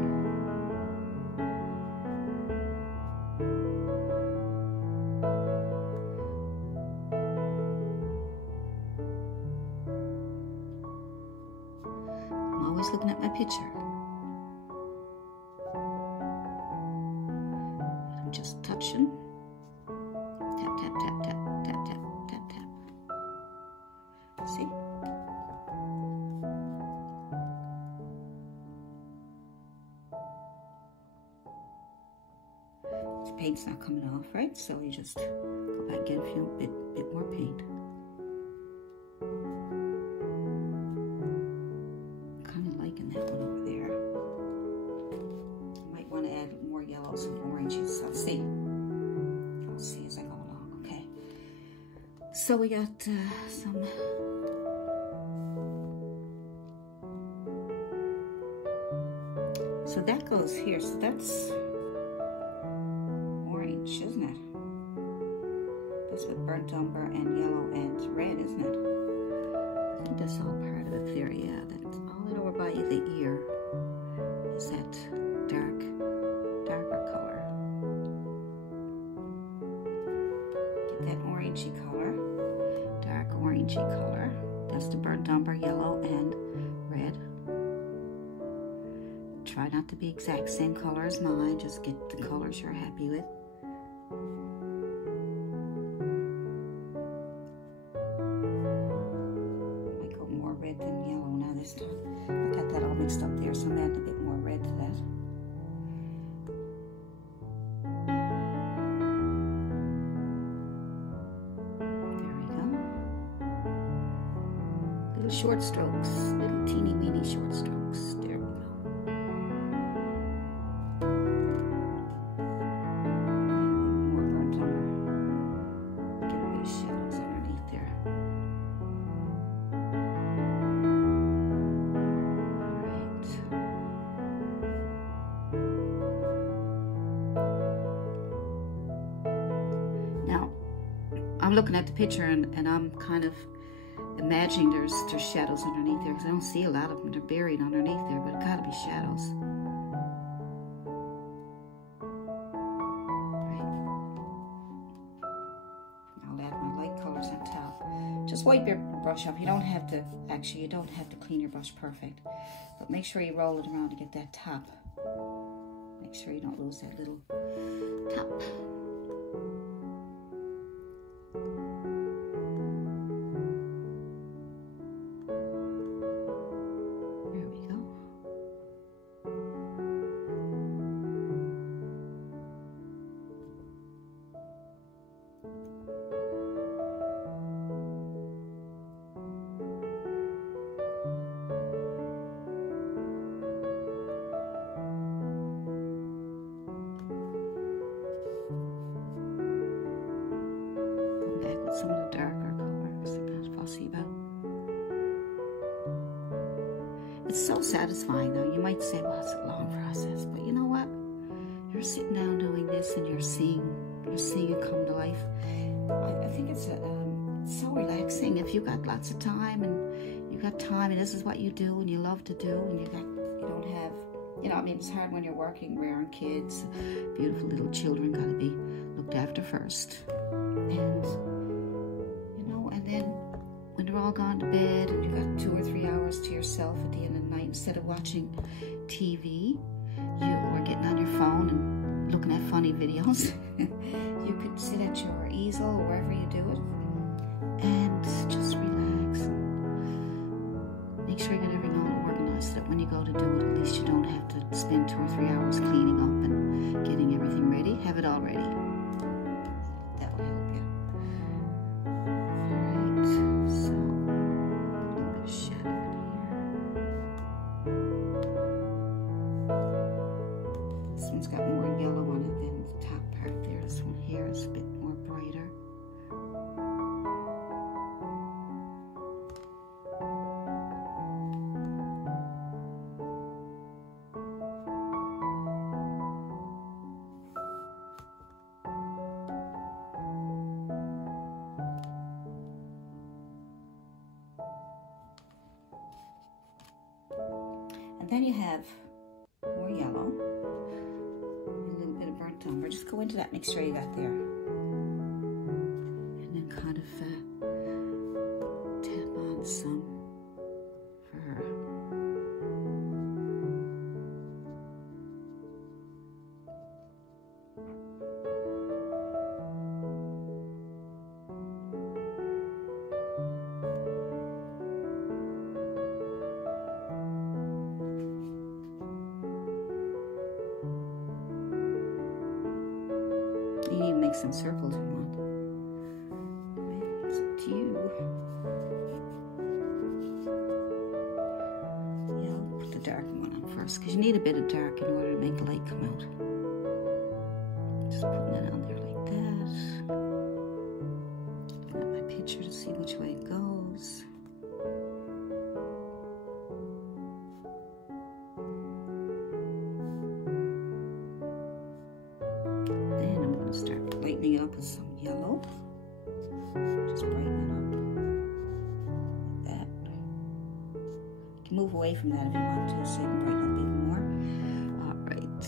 I'm always looking at my picture. I'm just touching. Tap, tap, tap, tap, tap, tap, tap, tap. See? This paint's not coming off, right? So you just go back and get a bit more paint. I'm kind of liking that one over there. Might want to add more yellows and oranges. I'll see. I'll see as I go along. Okay. So we got some. So that goes here. So that's orange, isn't it? That's with burnt umber and yellow and red, isn't it? I think that's all part of it there. Yeah, that's all it over by the ear is that darker color. Get that orangey color, dark orangey color. That's the burnt umber, yellow and red. Try not to be exact same color as mine, just get the colors you're happy with. Might go more red than yellow now this time. I got that all mixed up there, so I'm adding a bit more red to that. There we go. Little short strokes, little teeny weeny short strokes. There we go. I'm looking at the picture and I'm kind of imagining there's shadows underneath there because I don't see a lot of them. They're buried underneath there, but it gotta be shadows. Right. I'll add my light colors on top. Just wipe your brush up. You don't have to, actually, you don't have to clean your brush perfect, but make sure you roll it around to get that top. Make sure you don't lose that little top. Some of the darker colors I'm not fussy about. It's so satisfying though. You might say, well, it's a long process, but you know what? You're sitting down doing this and you're seeing it come to life. I think it's so relaxing if you got lots of time and you got time and this is what you do and you love to do and you don't have, you know, I mean, it's hard when you're working, rearing kids, beautiful little children, gotta be looked after first. And then all gone to bed and you've got 2 or 3 hours to yourself at the end of the night, instead of watching TV, you are getting on your phone and looking at funny videos. You could sit at your easel or wherever you do it and just relax. Make sure you get everything all organized so that when you go to do it, at least you don't have to spend 2 or 3 hours cleaning up and getting everything ready. Have it all ready. That will help you. Alright, so a little bit of shadow in here. This one's got more yellow on it than the top part there. This one here is a bit more brighter. And then you have more yellow, a little bit of burnt umber. Just go into that mixture you got there. And then kind of tap on some for her. You need to make some circles if you want. Right, it's up to you. Yeah, I'll put the dark one on first because you need a bit of dark in order to make the light come out. Just putting it on there like that. Looking at my picture to see which way it goes. Start lightening it up with some yellow. Just brighten it up like that. You can move away from that if you want to, so you can brighten up even more. Alright.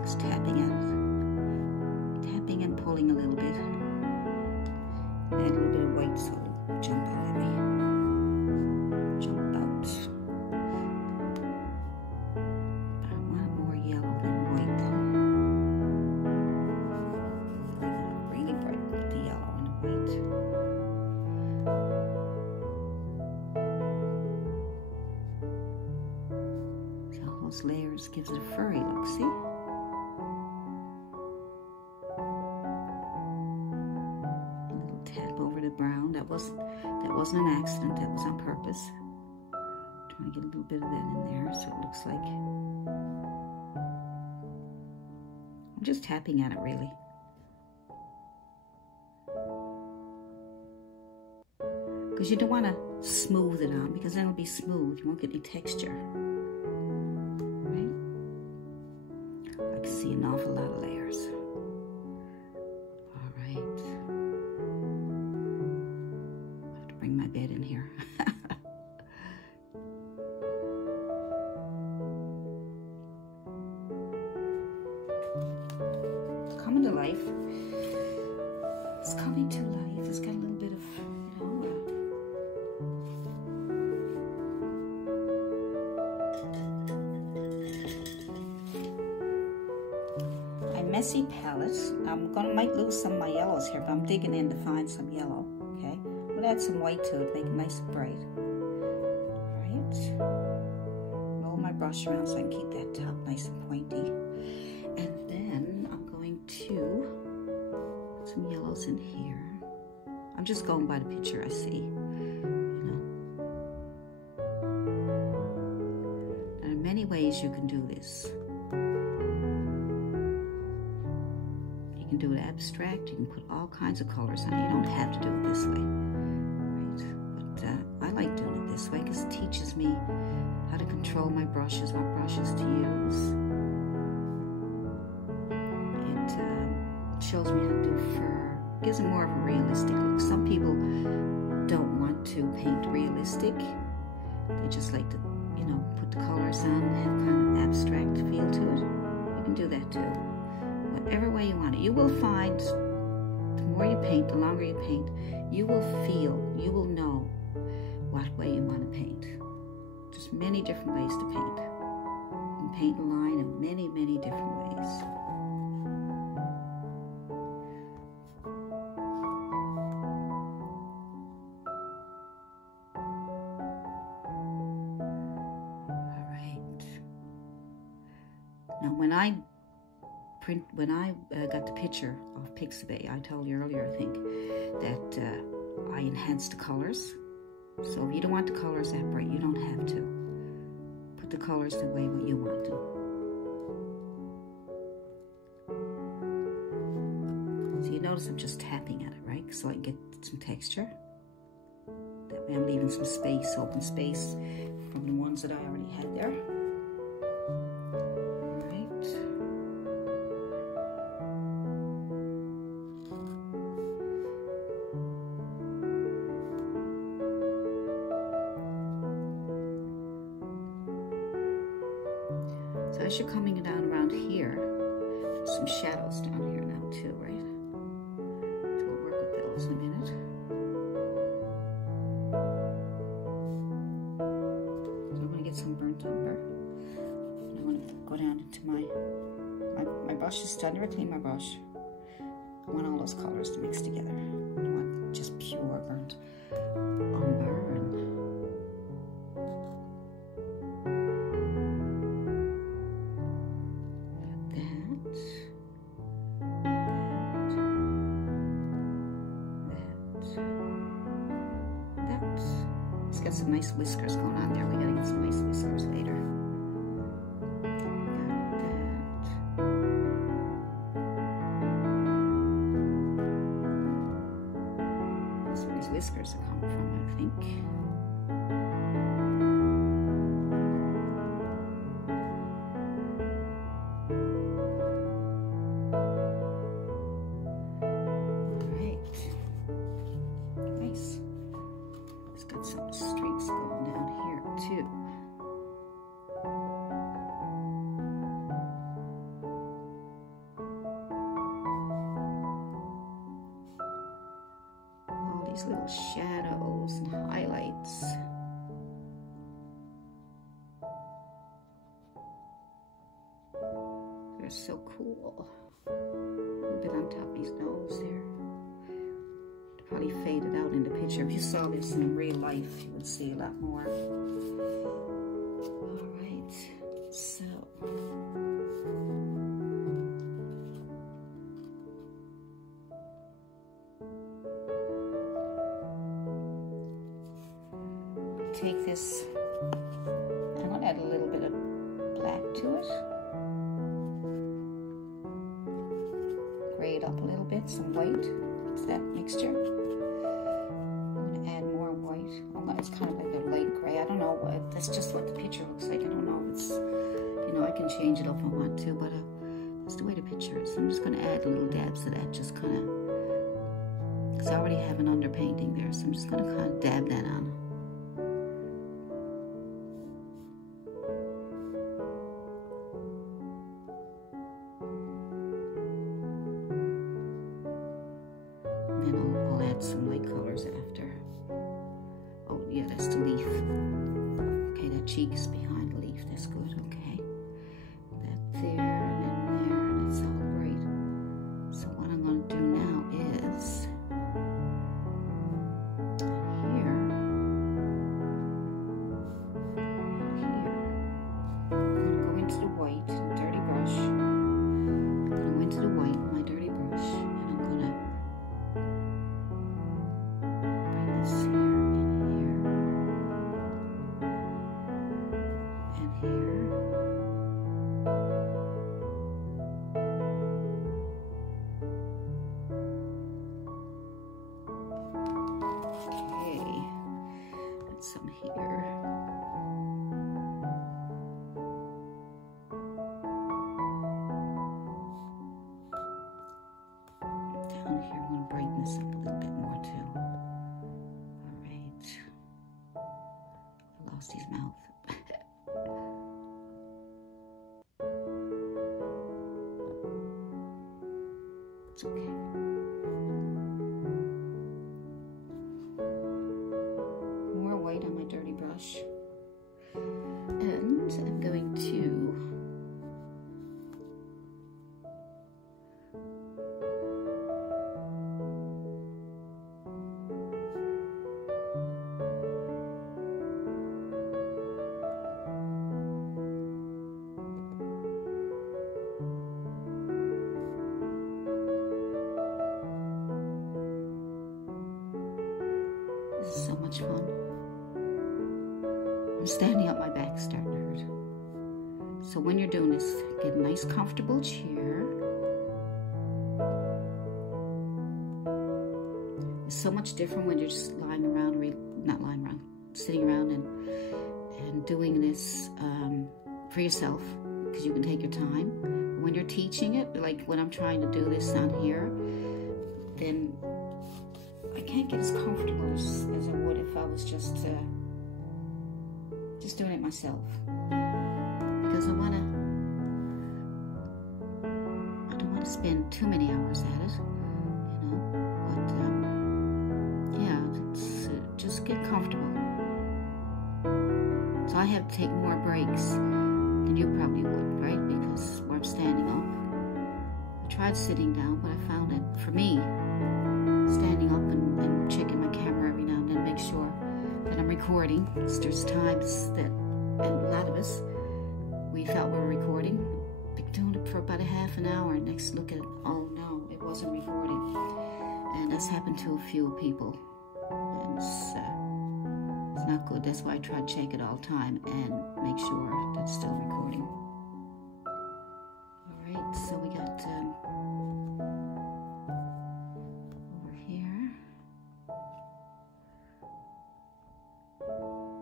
Just tapping at it. Tapping and pulling a little bit. Add a little bit of white so it'll jump out at me. Jump out. Layers gives it a furry look, see? A little tap over the brown. That wasn't an accident, that was on purpose. Trying to get a little bit of that in there so it looks like I'm just tapping at it really. Because you don't want to smooth it on because then it'll be smooth. You won't get any texture. I can see an awful lot of layers. All right. I have to bring my bed in here. It's coming to life. It's coming to life. It's got a little bit of, messy palette. Might lose some of my yellows here, but I'm digging in to find some yellow. Okay, we'll add some white to it, make it nice and bright. All right, roll my brush around so I can keep that top nice and pointy. And then I'm going to put some yellows in here. I'm just going by the picture I see. There are many ways you can do this. You can do it abstract, you can put all kinds of colors on it. You don't have to do it this way, right? But I like doing it this way because it teaches me how to control my brushes, what brushes to use. It shows me how to do fur. It gives it more of a realistic look. Some people don't want to paint realistic. They just like to, put the colors on and have kind of abstract feel to it. You can do that too. Whatever way you want it. You will find the more you paint, the longer you paint, you will feel, you will know what way you want to paint. There's many different ways to paint. You can paint a line in many, many different ways. When I got the picture of Pixabay, I told you earlier, I think, that I enhanced the colors. So if you don't want the colors that bright, you don't have to. Put the colors the way what you want them. So you notice I'm just tapping at it, right? So I can get some texture. That way I'm leaving some space, open space from the ones that I already had there. As you're coming down around here, there's some shadows down here now too, right? So we'll work with those in a minute. So I'm going to get some burnt umber. And I'm going to go down into my brush is done. I never clean my brush. I want all those colors to mix together. I don't want just pure burnt umber. Got some nice whiskers going on there. We gotta get some nice whiskers later. Got that. That's where these whiskers are coming from, I think. Some streaks going down here too. All these little shadows and highlights. They're so cool. A little bit on top of his nose there. Probably faded out in the picture. If you saw this in real life, you would see a lot more. All right, so take this. I'm going to add a little bit of black to it. Gray it up a little bit, some white. It's that mixture. It's kind of like a light gray. I don't know what, that's just what the picture looks like. I don't know if it's, you know, I can change it up if I want to, but that's the way the picture is. So I'm just going to add little dabs of that, just kind of, because I already have an underpainting there, so I'm just going to kind of dab that on. And then I'll add some light colors after. Oh, yeah, that's the leaf. Okay, that cheek is behind the leaf. That's good, okay. That there, and then there, and it's all great. So what I'm going to do now is here, and here. I'm going to go into the white, dirty brush. I'm going to go into the white with my dirty brush, and I'm going to bring this here. Some here. Down here, I'm going to brighten this up a little bit more too. All right. I lost his mouth. It's okay. This is so much fun. I'm standing up, my back's starting to hurt. So when you're doing this, get a nice comfortable chair. It's so much different when you're just lying around, or not lying around, sitting around and doing this for yourself, because you can take your time. But when you're teaching it, like when I'm trying to do this down here, then I can't get as comfortable as I would if I was just doing it myself. Because I don't want to spend too many hours at it, you know. But yeah, just get comfortable. So I have to take more breaks than you probably would, right? Because I'm standing up. I tried sitting down, but I found it, for me, standing up and checking my camera every now and then, make sure that I'm recording. Because there's times that, and a lot of us, we felt we were recording. Been doing it for about a half an hour, and next look at it, oh no, it wasn't recording. And that's happened to a few people. And it's not good. That's why I try to check it all the time and make sure that it's still recording. All right, so we got over here.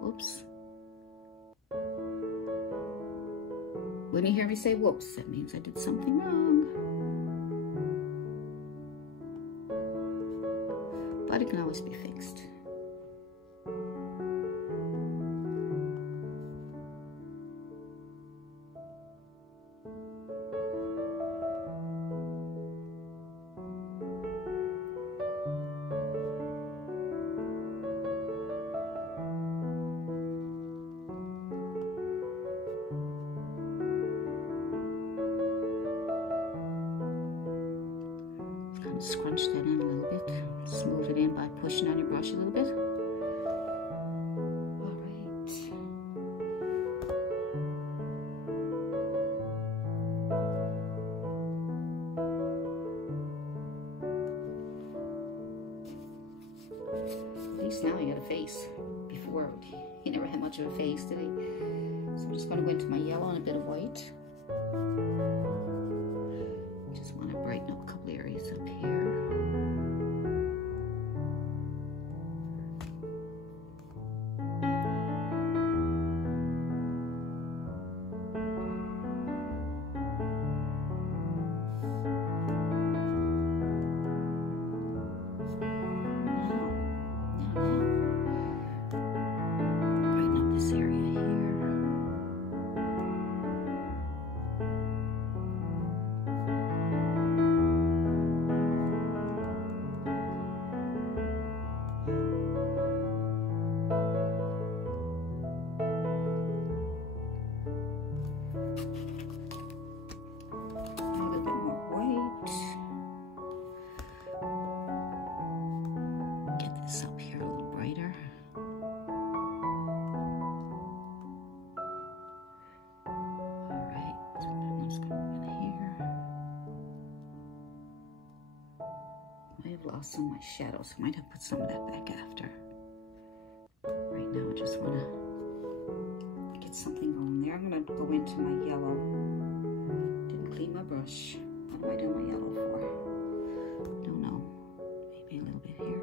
Whoops. When you hear me say whoops, that means I did something wrong. But it can always be fixed. Scrunch that in a little bit. Smooth it in by pushing on your brush a little bit. All right. At least now he got a face. Before, he never had much of a face, did he? So I'm just going to go into my yellow and a bit of white. Just want to brighten up a couple areas up here. Lost some of my shadows. I might have put some of that back after. Right now I just want to get something going there. I'm going to go into my yellow. Didn't clean my brush. What am I doing my yellow for? Don't know. Maybe a little bit here.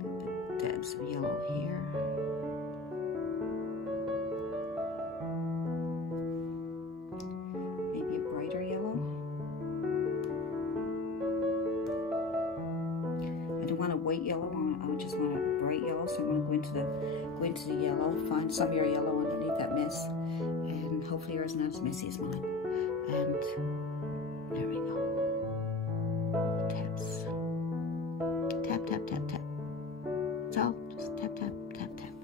A little bit dabs of yellow here. White yellow on it. I just want a bright yellow, so I'm going to go into the yellow, find some of your yellow underneath that mess, and hopefully yours is not as messy as mine. And there we go. Taps. Tap, tap, tap, tap. That's all. Just tap, tap, tap, tap.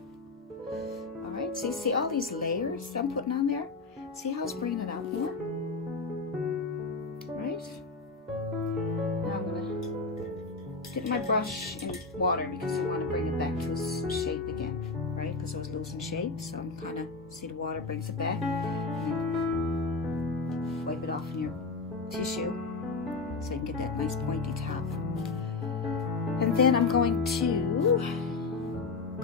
All right. So you see all these layers I'm putting on there? See how it's bringing it out more? Dip my brush in water because I want to bring it back to its shape again, right? Because I was losing shape, so I'm kind of, see the water brings it back. And wipe it off in your tissue so you can get that nice pointy top. And then I'm going to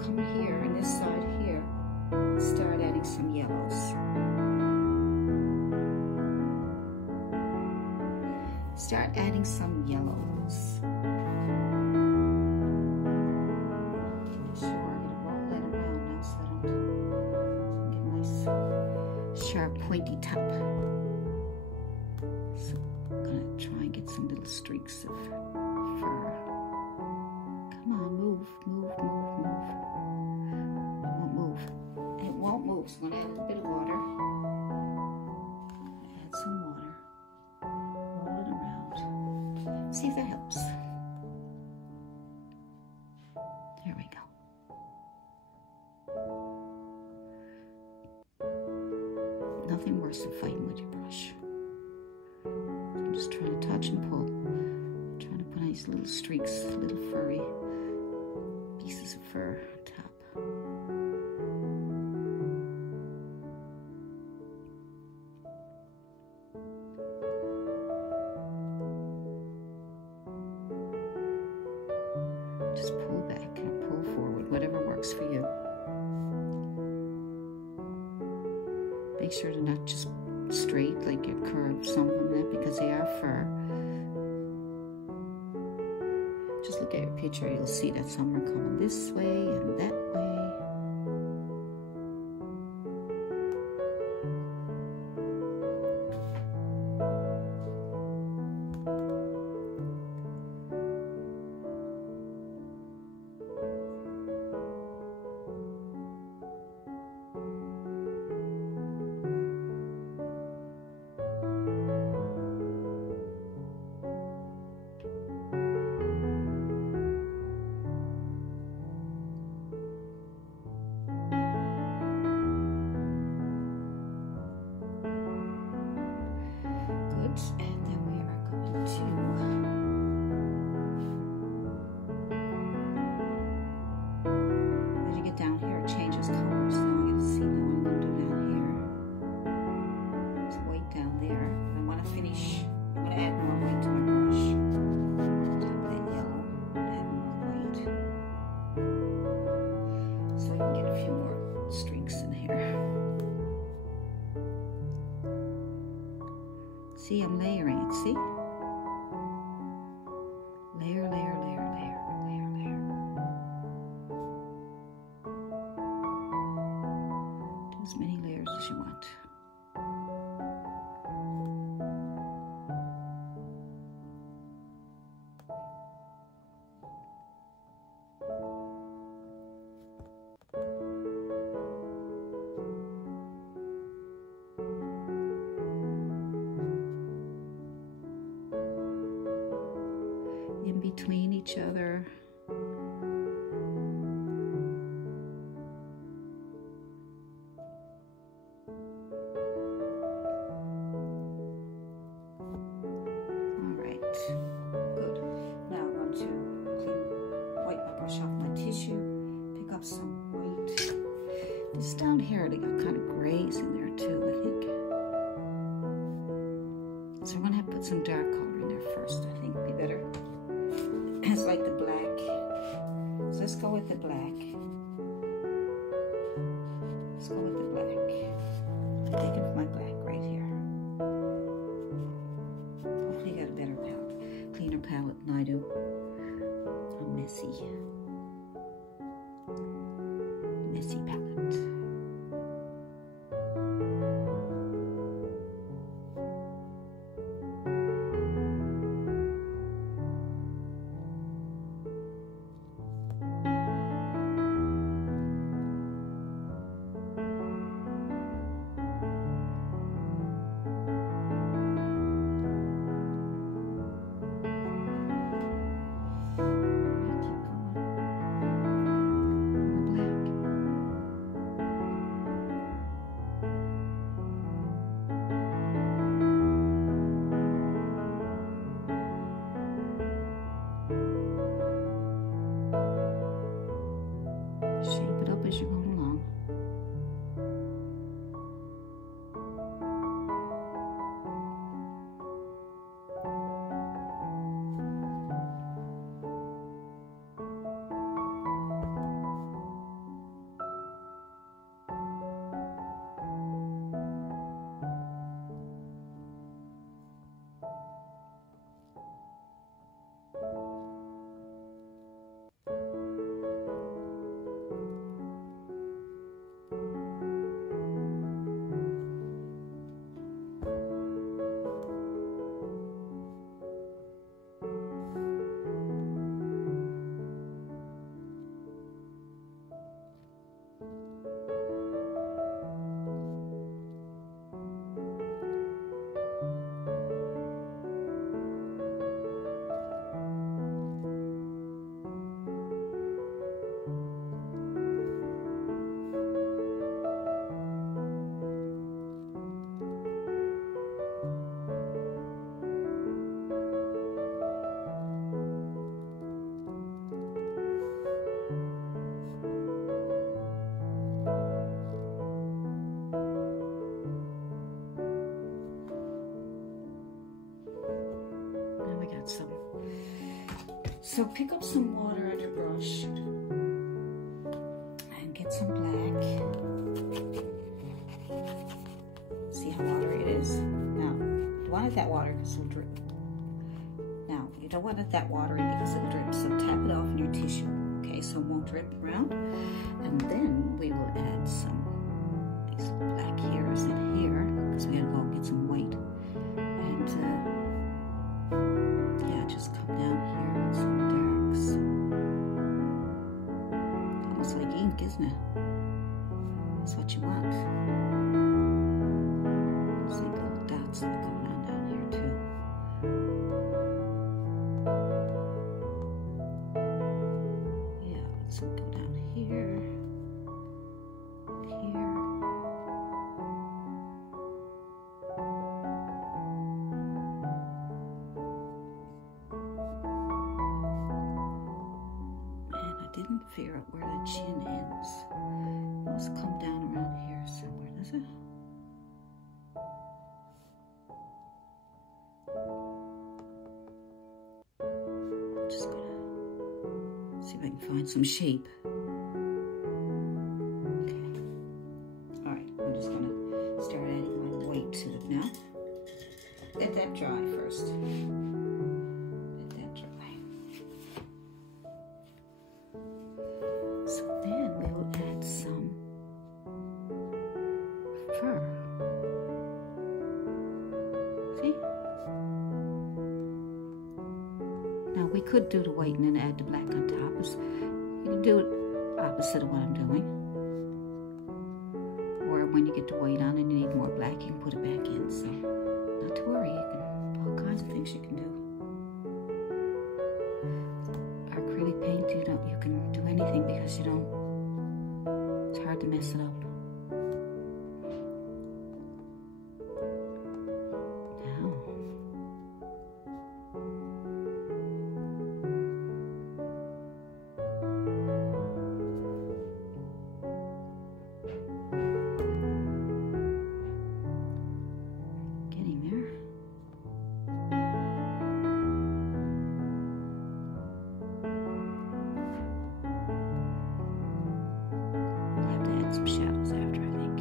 come here on this side here and start adding some yellows. Start adding some yellows. Sharp pointy top. So I'm gonna try and get some little streaks of fur. Come on, move, move, move, move. It won't move. It won't move. So I'm gonna add a little bit of water. Add some water. Roll it around. See if that helps. There we go. Nothing worse than fighting with your brush. I'm just trying to touch and pull. I'm trying to put nice little streaks, little furry pieces of fur on top. Just pull back and pull forward, whatever works for you. Make sure they're not just straight, like your curved, some of them, because they are fur. Just look at your picture, you'll see that some are coming this way and that way. And then we are going to, as you get down here, it changes colors. So I'm going to see now what I'm going to do down here. It's white down there. I want to finish, I'm going to add more white to my brush. Top that yellow, add more white. So we can get a few more streaks in here. See, I'm layering it, see? Layer, layer, layer, layer, layer, layer. Do as many layers as you want. In between each other. All right, good. Now I'm going to wipe my brush off my tissue, pick up some white. This down here, they got kind of grays in there too, I think. So I'm going to have to put some dark color in there first, I think would be better. It's like the black. So let's go with the black. Let's go with the black. I'm taking my black right here. Hopefully you got a better palette, cleaner palette than I do. I'm messy. Messy palette. So pick up some water on your brush and get some black. See how watery it is? Now, you want it that watery because it'll drip. Now, you don't want it that watery because it'll drip, so tap it off in your tissue, okay, so it won't drip around. And then we will add some these black hairs in here because we gotta go get some white. And yeah, just come down here with some darks. Almost like ink, isn't it? That's what you want. Just like little dots that are going on down here too. Yeah, let's go down here. Didn't figure out where the chin ends. It must come down around here somewhere, does it? Just gonna see if I can find some shape. Okay. Alright, I'm just gonna start adding my white to it now. Let that dry first. We could do the white and then add the black on top. You can do it opposite of what I'm doing. Or when you get the white on and you need more black, you can put it back in. So not to worry, you can all kinds of things you can do. Acrylic paint, you can do anything because it's hard to mess it up. Some shadows after, I think.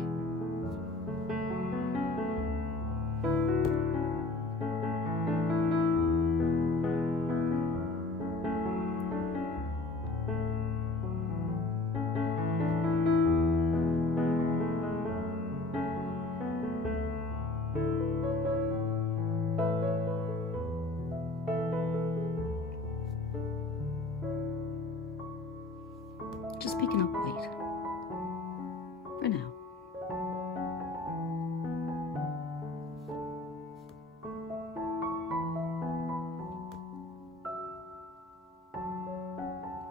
Just picking up white. For now.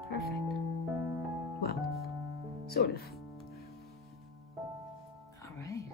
Perfect. Well, sort of. All right.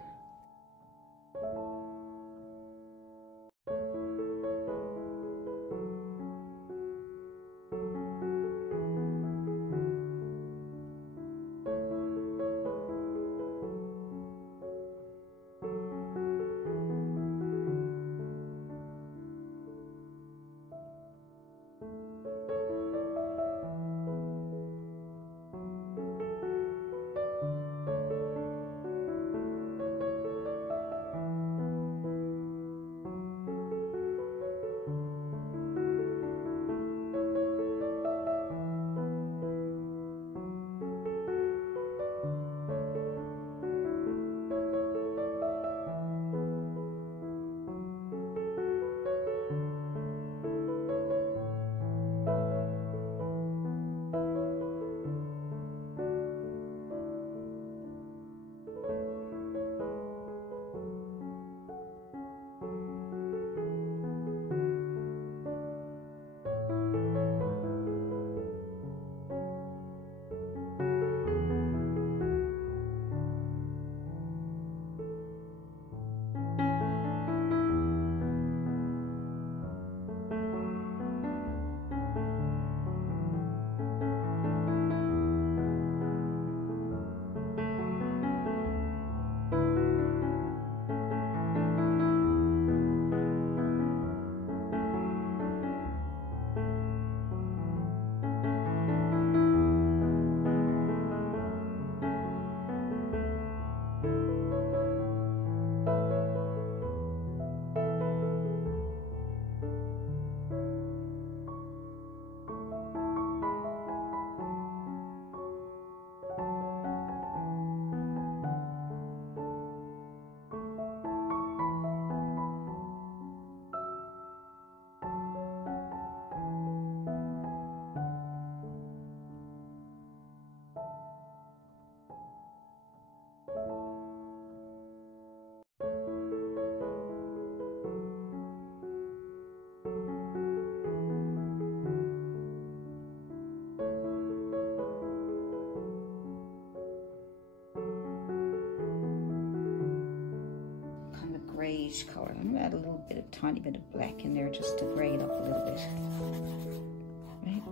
grayish color. I'm gonna add a little bit, a tiny bit of black in there just to gray it up a little bit. Right?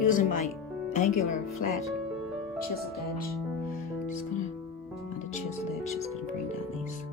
Using my angular flat chiseled edge, just gonna, on the chiseled edge, just gonna bring down these.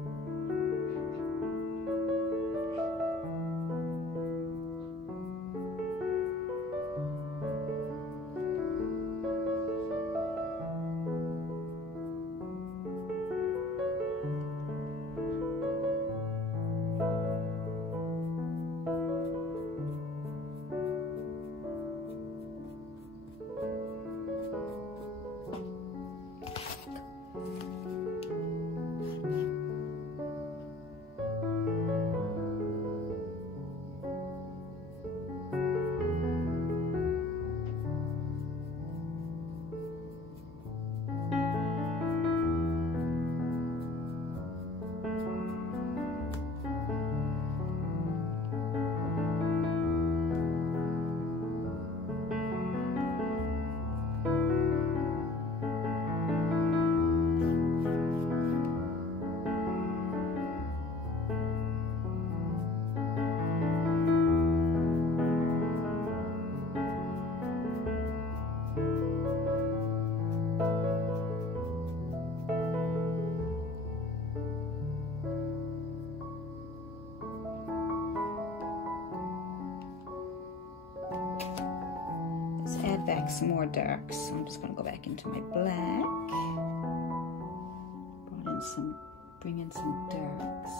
Back some more darks. So I'm just going to go back into my black. Bring in some darks.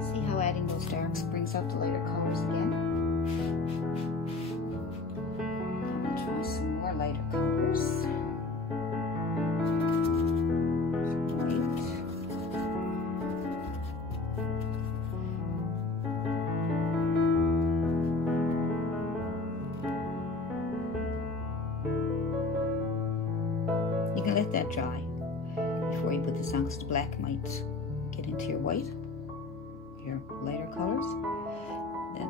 See how adding those darks brings out the lighter colors again. I'm going to try some more lighter colors. White. You can let that dry before you put this on, because the black might get into your white, your lighter colors. Then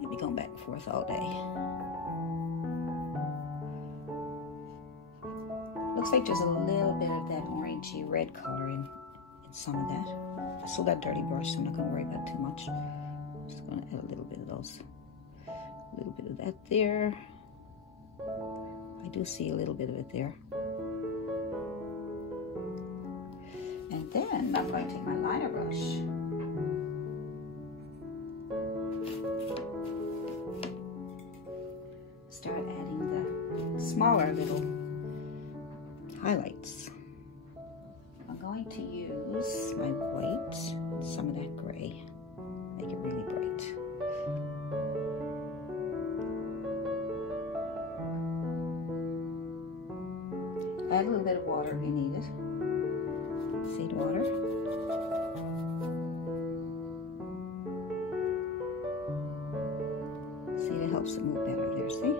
you'll be going back and forth all day. Looks like there's a little bit of that orangey red color in some of that. I still got a dirty brush, so I'm not going to worry about too much. I'm just going to add a little bit of those. A little bit of that there. I do see a little bit of it there. And then I'm going to take my liner brush. Start adding the smaller little highlights. I'm going to use my white and some of that gray, make it really bright. Add a little bit of water if you need it. Seed water. See, that helps it move better there, see?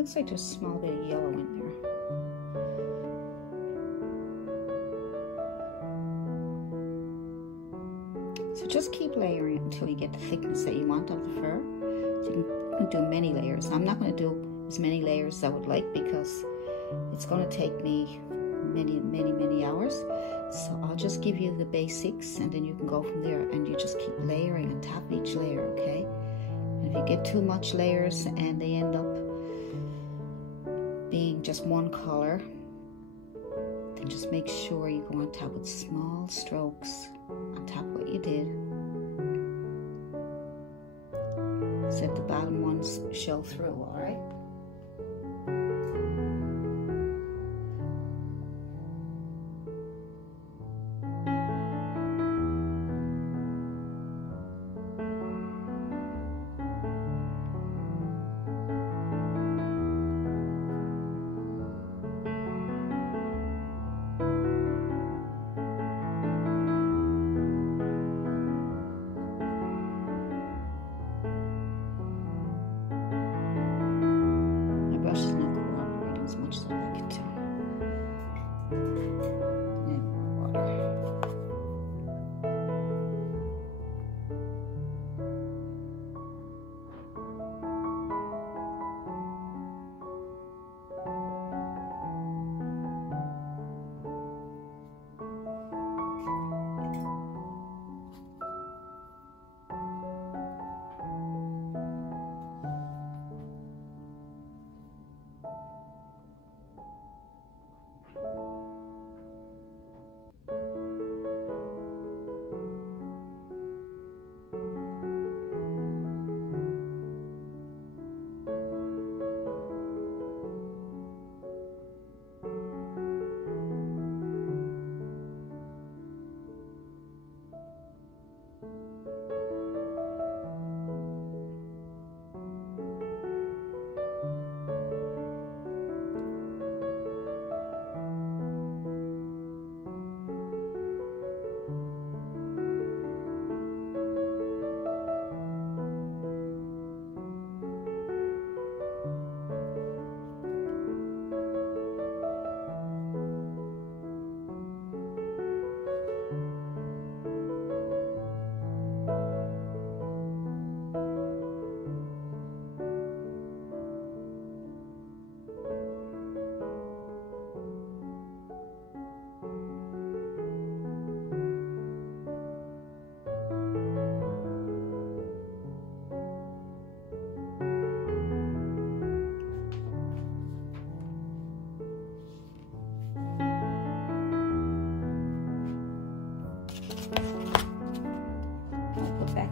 Looks like there's a small bit of yellow in there. So just keep layering it until you get the thickness that you want of the fur. So you can do many layers. I'm not going to do as many layers as I would like because it's going to take me many hours. So I'll just give you the basics and then you can go from there, and you just keep layering on top of each layer, okay? And if you get too much layers and they end up being just one color, then just make sure you go on top with small strokes on top of what you did, so that the bottom ones show through, all right?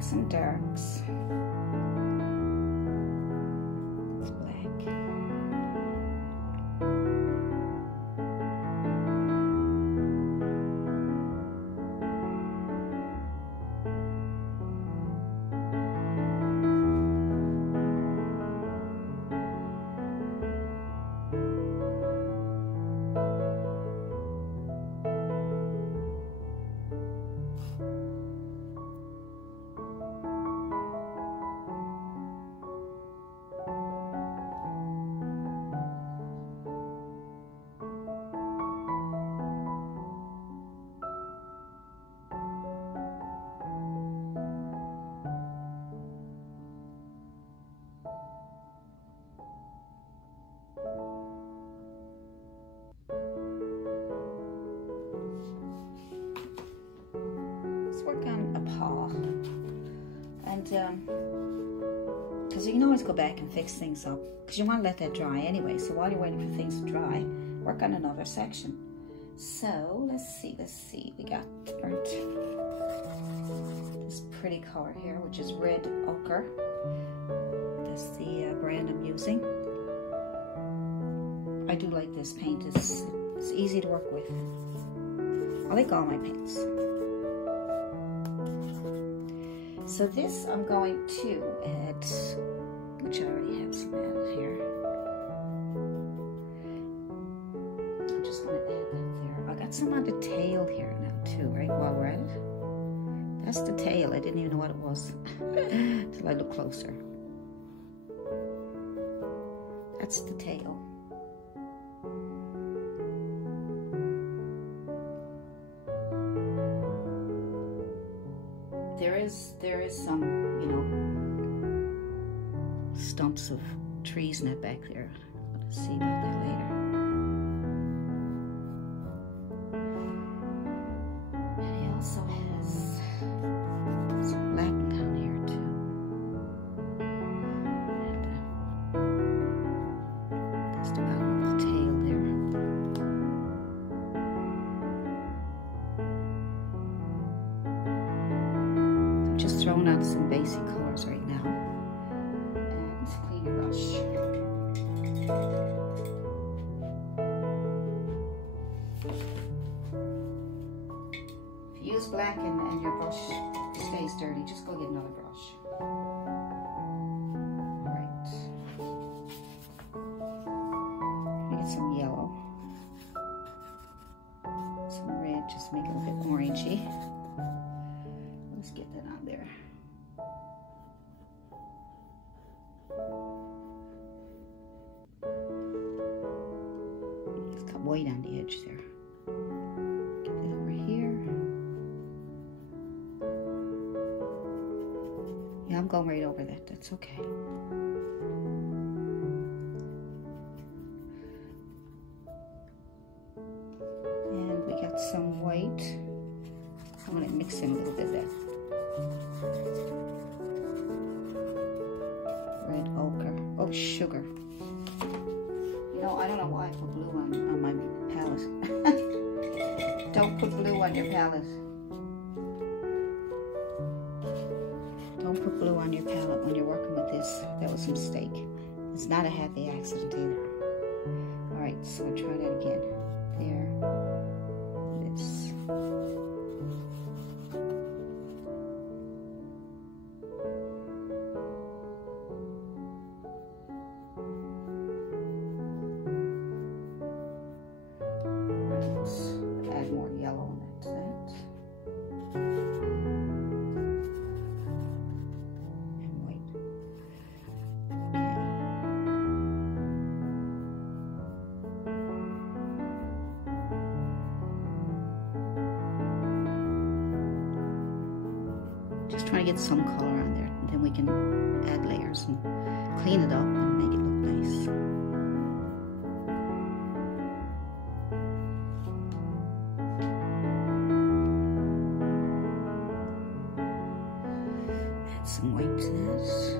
Some darks. It's black. Work on a paw, and because you can always go back and fix things up, because you want to let that dry anyway. So while you're waiting for things to dry, work on another section. So let's see, we got burnt this pretty color here, which is red ochre. That's the brand I'm using. I do like this paint. It's easy to work with. I like all my paints. So this I'm going to add, which I already have some added here. I'm just going to add that there. I got some on the tail here now too, right, while we're at it. That's the tail. I didn't even know what it was until I looked closer. That's the tail. There is some, you know, stumps of trees in that back there. Let's see about that later. And he also has some black down here too. And that's the bottom of the tail there. Just throwing out some basic colors right now. And let's clean your brush. If you use black and your brush stays dirty, just go get another brush. Alright. Get some yellow. Some red, just make it a bit orangey. Let's get that on there. It's got white on the edge there. Get that over here. Yeah, I'm going right over that. That's okay. And we got some white. I'm going to mix in a little bit of that red ochre. Oh, sugar. You know, I don't know why I put blue on my palette. Don't put blue on your palette. Don't put blue on your palette when you're working with this. That was a mistake. It's not a happy accident either. Alright, so I'll try that again. There. This. Trying to get some color on there, and then we can add layers and clean it up and make it look nice. Add some white to this.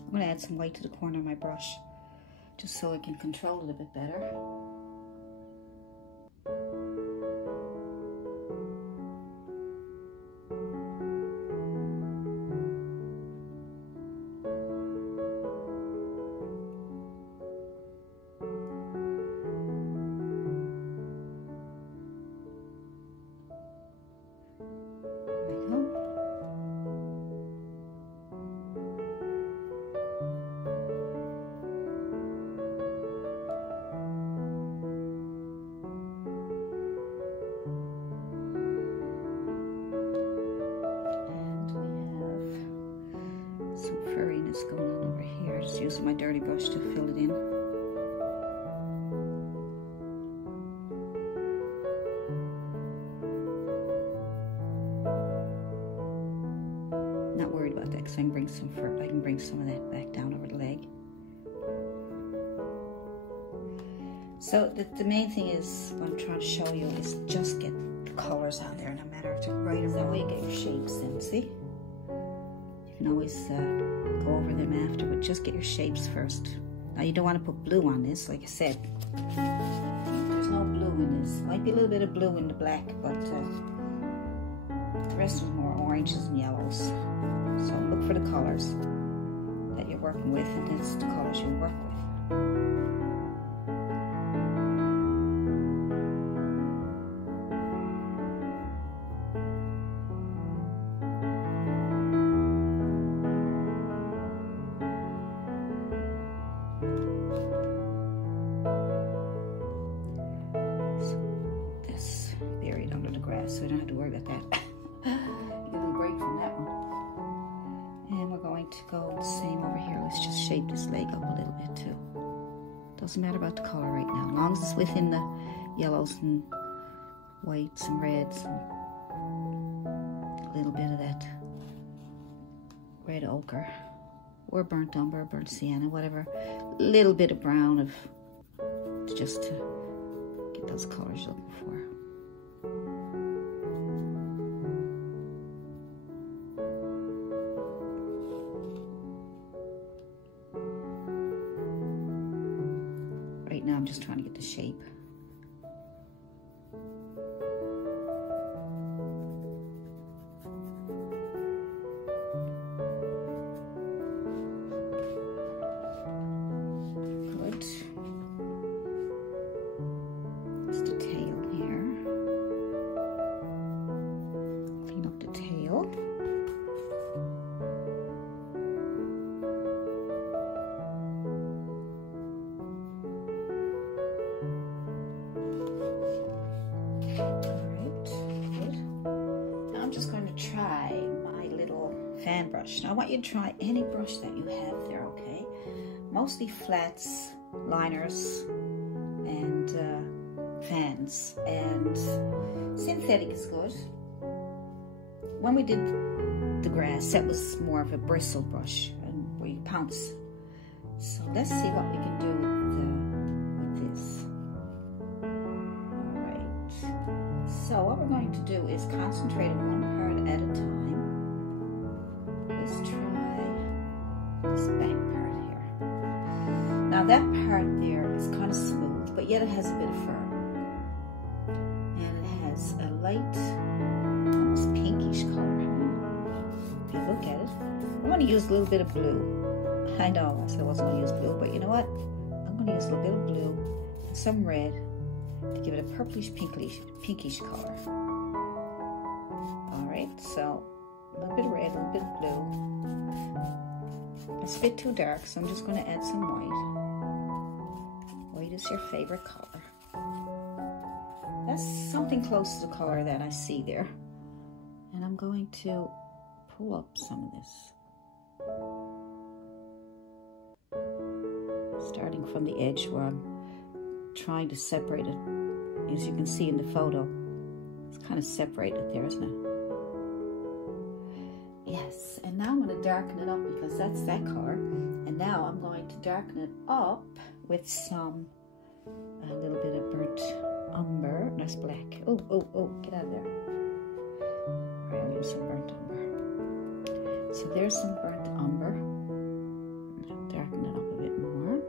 I'm going to add some white to the corner of my brush, just so I can control it a bit better. Going on over here, just using my dirty brush to fill it in. Not worried about that because I can bring some fur. I can bring some of that back down over the leg. So the main thing is what I'm trying to show you is just get the colors on there, no matter if it's right or wrong. You get your shapes in. See, you can always go over them after, but just get your shapes first. Now you don't want to put blue on this, like I said. There's no blue in this. Might be a little bit of blue in the black, but the rest is more oranges and yellows. So look for the colors that you're working with, and that's the colors you work with. the same over here. Let's just shape this leg up a little bit too. Doesn't matter about the color right now, as long as it's within the yellows and whites and reds and a little bit of that red ochre or burnt umber, burnt sienna, whatever. A little bit of brown of just to get those colors you're looking for. Right now I'm just trying to get the shape. Fan brush. Now I want you to try any brush that you have there, okay? Mostly flats, liners, and fans, and synthetic is good. When we did the grass, that was more of a bristle brush, and where you pounce. So let's see what we can do with this. All right. So what we're going to do is concentrate on one part at a time. Let's try this back part here. Now that part there is kind of smooth, but yet it has a bit of fur. And it has a light, almost pinkish color. If you look at it, I'm going to use a little bit of blue. I know I said I wasn't going to use blue, but you know what? I'm going to use a little bit of blue and some red to give it a purplish pinkish color. All right, so a little bit of red, a little bit of blue. It's a bit too dark, so I'm just going to add some white. White is your favorite color. That's something close to the color that I see there. And I'm going to pull up some of this. Starting from the edge where I'm trying to separate it. As you can see in the photo, it's kind of separated there, isn't it? Yes, and now I'm going to darken it up because that's that color. And now I'm going to darken it up with some, a little bit of burnt umber. That's black. Oh, get out of there. All right, I'll use some burnt umber. So there's some burnt umber. I'll darken it up a bit more.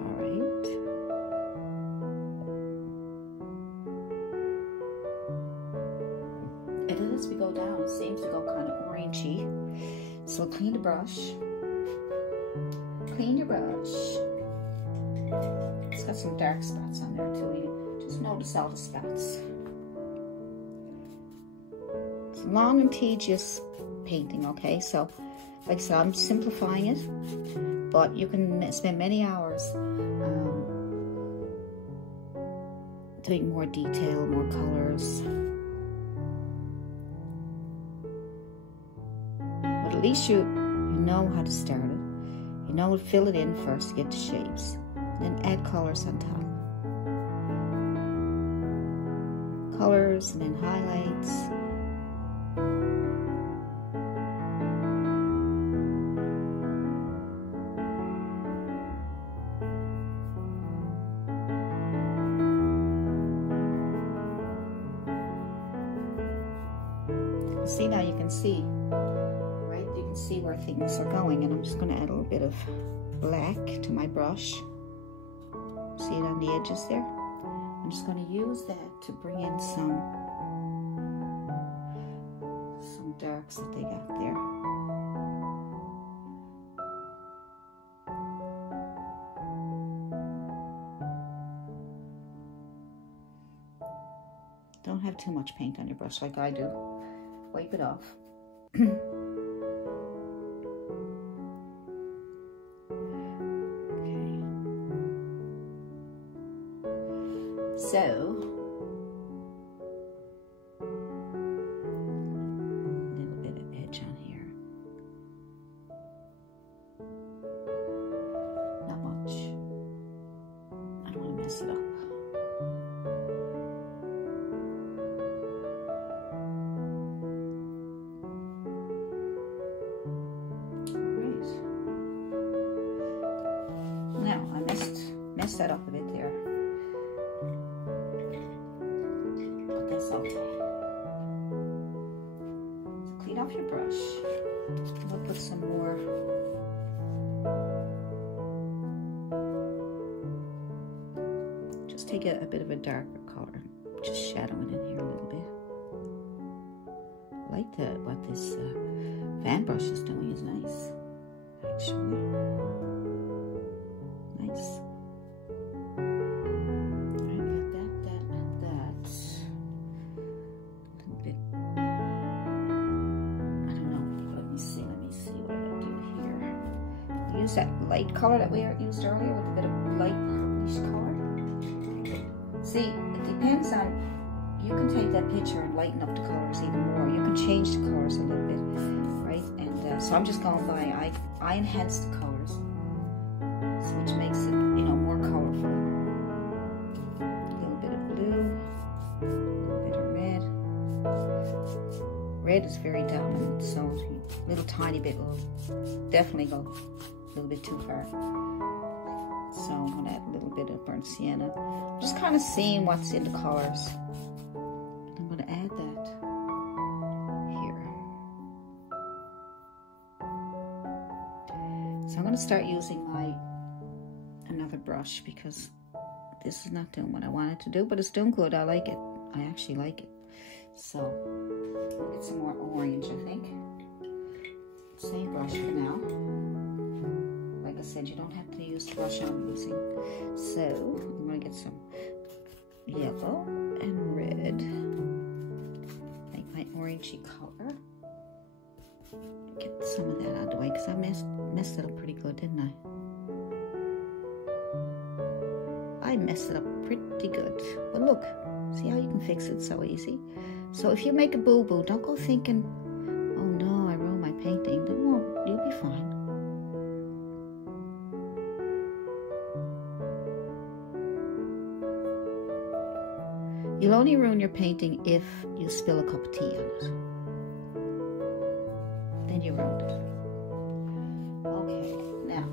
All right. And then as we go down, it seems to go kind of orangey. So clean the brush. Clean your brush. It's got some dark spots on there too. You just notice all the spots. It's long and tedious painting, okay? So, like I said, I'm simplifying it, but you can spend many hours doing more detail, more colors. But at least you know how to start it. You know to fill it in first to get the shapes. Then add colors on top. Colors and then highlights. See, now you can see, right? You can see where things are going, and I'm just going to add a little bit of black to my brush. See it on the edges there? I'm just going to use that to bring in some darks that they got there. Don't have too much paint on your brush like I do. Wipe it off. Okay. So, a little bit of edge on here. mess that up a bit there. But that's okay. So clean off your brush. We'll put some more. Just take a bit of a darker color. Just shadowing in here a little bit. I like what this fan brush is doing is nice, actually. Nice. Alright, that. A little bit. I don't know. Let me see what I gotta do here. Use that light color that we used earlier with a bit of light purplish color. See, it depends on, you can take that picture and lighten up the colors even more. You can change the colors a little bit, right? And so I'm just going by, I enhance the colors, so which makes it, you know, more colorful. A little bit of blue, a little bit of red. Red is very dominant, so a little tiny bit will definitely go a little bit too far. So I'm going to add a little bit of burnt sienna. Just kind of seeing what's in the colors. I'm going to add that here. So I'm going to start using another brush because this is not doing what I want it to do, but it's doing good. I like it. I actually like it. So I'll get some more orange, I think. Same brush for now. Like I said, you don't have to use the brush I'm using. So I'm going to get some yellow and red. Make my orangey color. Get some of that out of the way because I messed it up pretty good, didn't I? I messed it up pretty good. But look, see how you can fix it so easy? So if you make a boo-boo, don't go thinking, oh no, I ruined my painting. No, you'll be fine. You'll only ruin your painting if you spill a cup of tea on it. Then you ruined it. Okay, now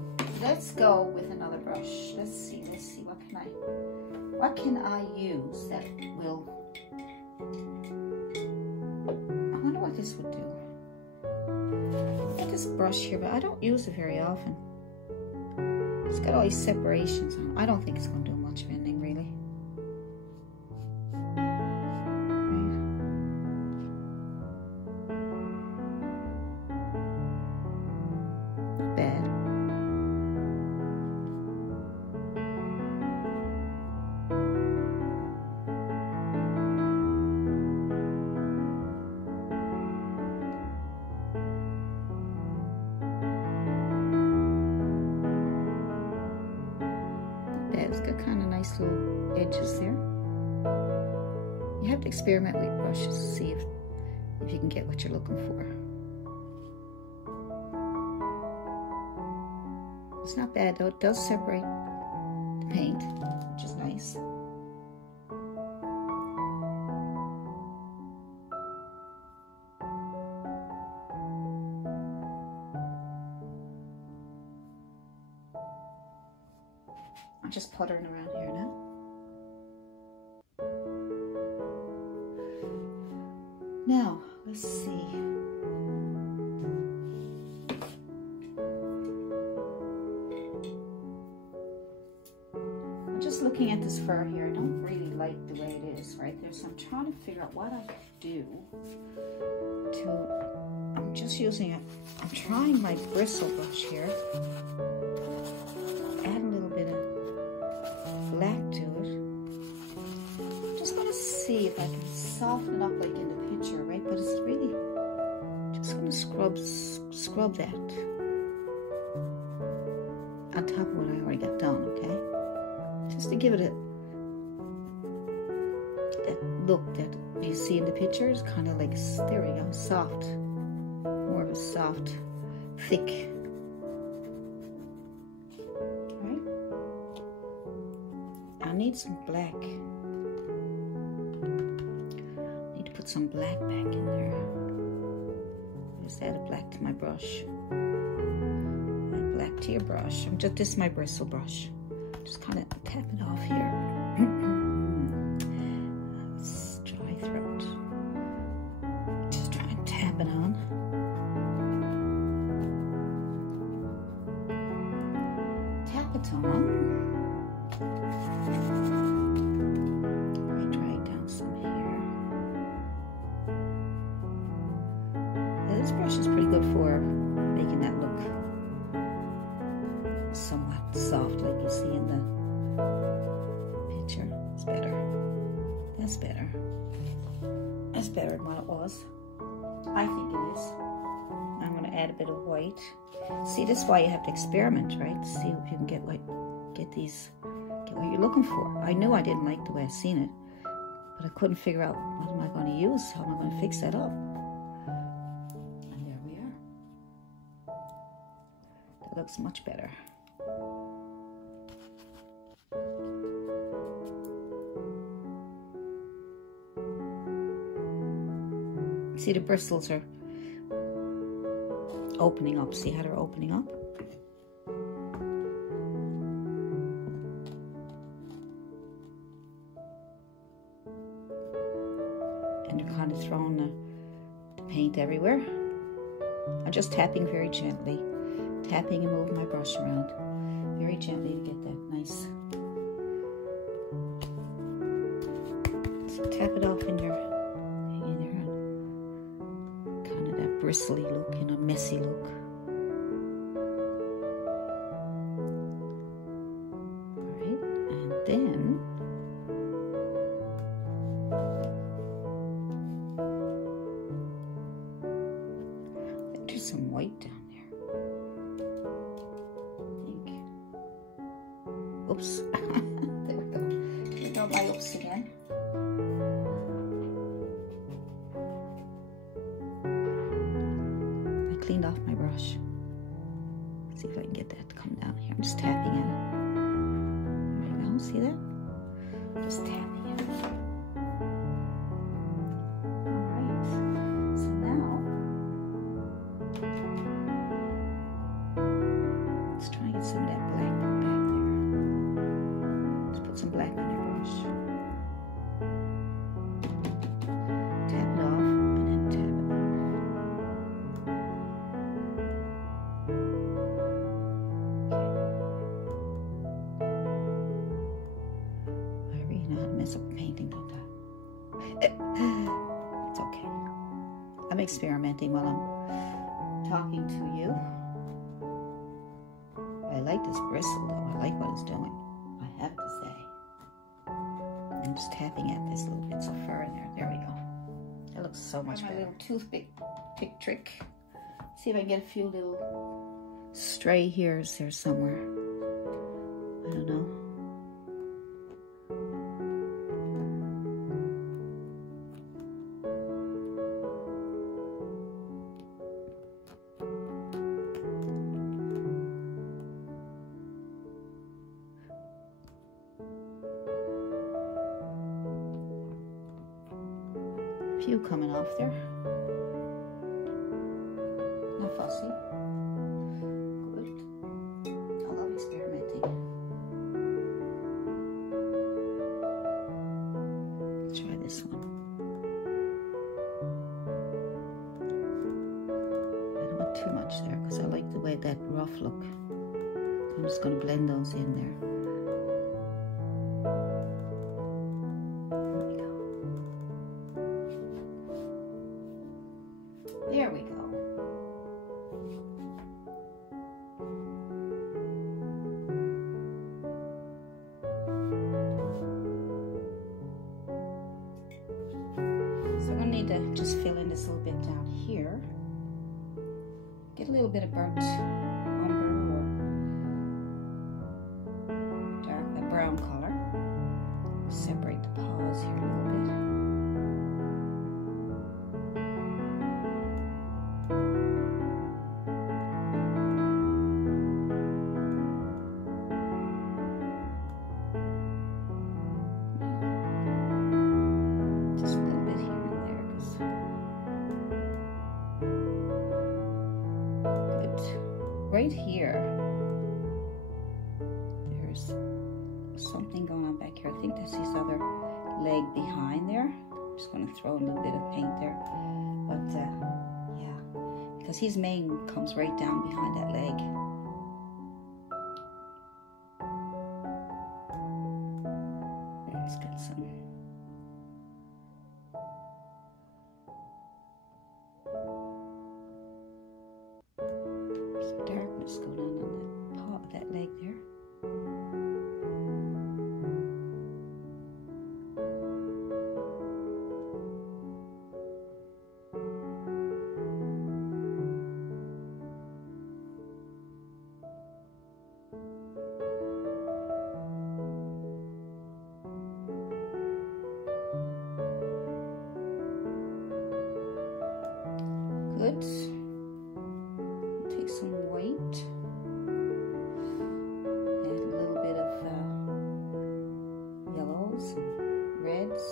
let's go with another brush. Let's see, what can I use that will, I wonder what this would do. I've got this brush here, but I don't use it very often. It's got all these separations on it. I don't think it's going to do much of anything, really. It's got kind of nice little edges there. You have to experiment with brushes to see if you can get what you're looking for. It's not bad though, it does separate the paint, which is nice. I'm just puttering around here now. Now, let's see. I'm just looking at this fur here. I don't really like the way it is right there, so I'm trying to figure out what I could do to, I'm just using it. I'm trying my bristle brush here. Add a little bit of black to it. Just want to see if I can soften it up like in the picture, right? But it's really just going to scrub that on top of what I already got done, okay? Just to give it that look that you see in the picture. It's kind of like, there we go, soft, more of a soft, thick. I need some black. I need to put some black back in there. Just add a black to my brush. Add black to your brush. This is my bristle brush. Just kind of tap it off here. It's dry throat. Just try and tap it on. Tap it on. Dry it down some here. Now, this brush is pretty good for making that look somewhat soft, like you see in the picture. It's better. That's better. That's better than what it was. I think it is. I'm going to add a bit of white. See, this is why you have to experiment, right? See if you can get what you're looking for. I knew I didn't like the way I seen it, but I couldn't figure out what am I going to use. How am I going to fix that up? And there we are. That looks much better. See, the bristles are opening up. See how they're opening up? And they're kind of throwing the paint everywhere. I'm just tapping very gently. Tapping and moving my brush around very gently to get that nice. So tap it off in your kind of that bristly look and a messy look. All right, and then there's some white down there. Oops. There we go. Here we go, my oops again. I cleaned off my brush. Let's see if I can get that to come down here. I'm just tapping at it. There we go. See that? Just tapping at it. Alright. So now, let's try and get some of that black back there. Put some black on your brush. Tap it off and then tap it off. Okay. I really know how to mess up painting, don't I? It's okay. I'm experimenting while I'm talking to you. I like this bristle though. I like what it's doing. I have to say. I'm just tapping at this little bits of fur in there. There we go. That looks so much better. My little toothpick trick. See if I can get a few little stray hairs there somewhere. I don't know. Few coming off there. Not fussy. Good. I love experimenting. Let's try this one. I don't want too much there because I like the way that rough look. I'm just going to blend those in there. There we go. So I'm going to need to just fill in this little bit down here. Get a little bit of burnt umber or dark brown color. Separate the paws here a little bit. Right here, there's think that's his other leg behind there. I'm just going to throw a little bit of paint there. But yeah, because his mane comes right down behind that leg. Let's get some. Some darkness going on the top of that leg there. Good. Take some white, add a little bit of yellows, reds.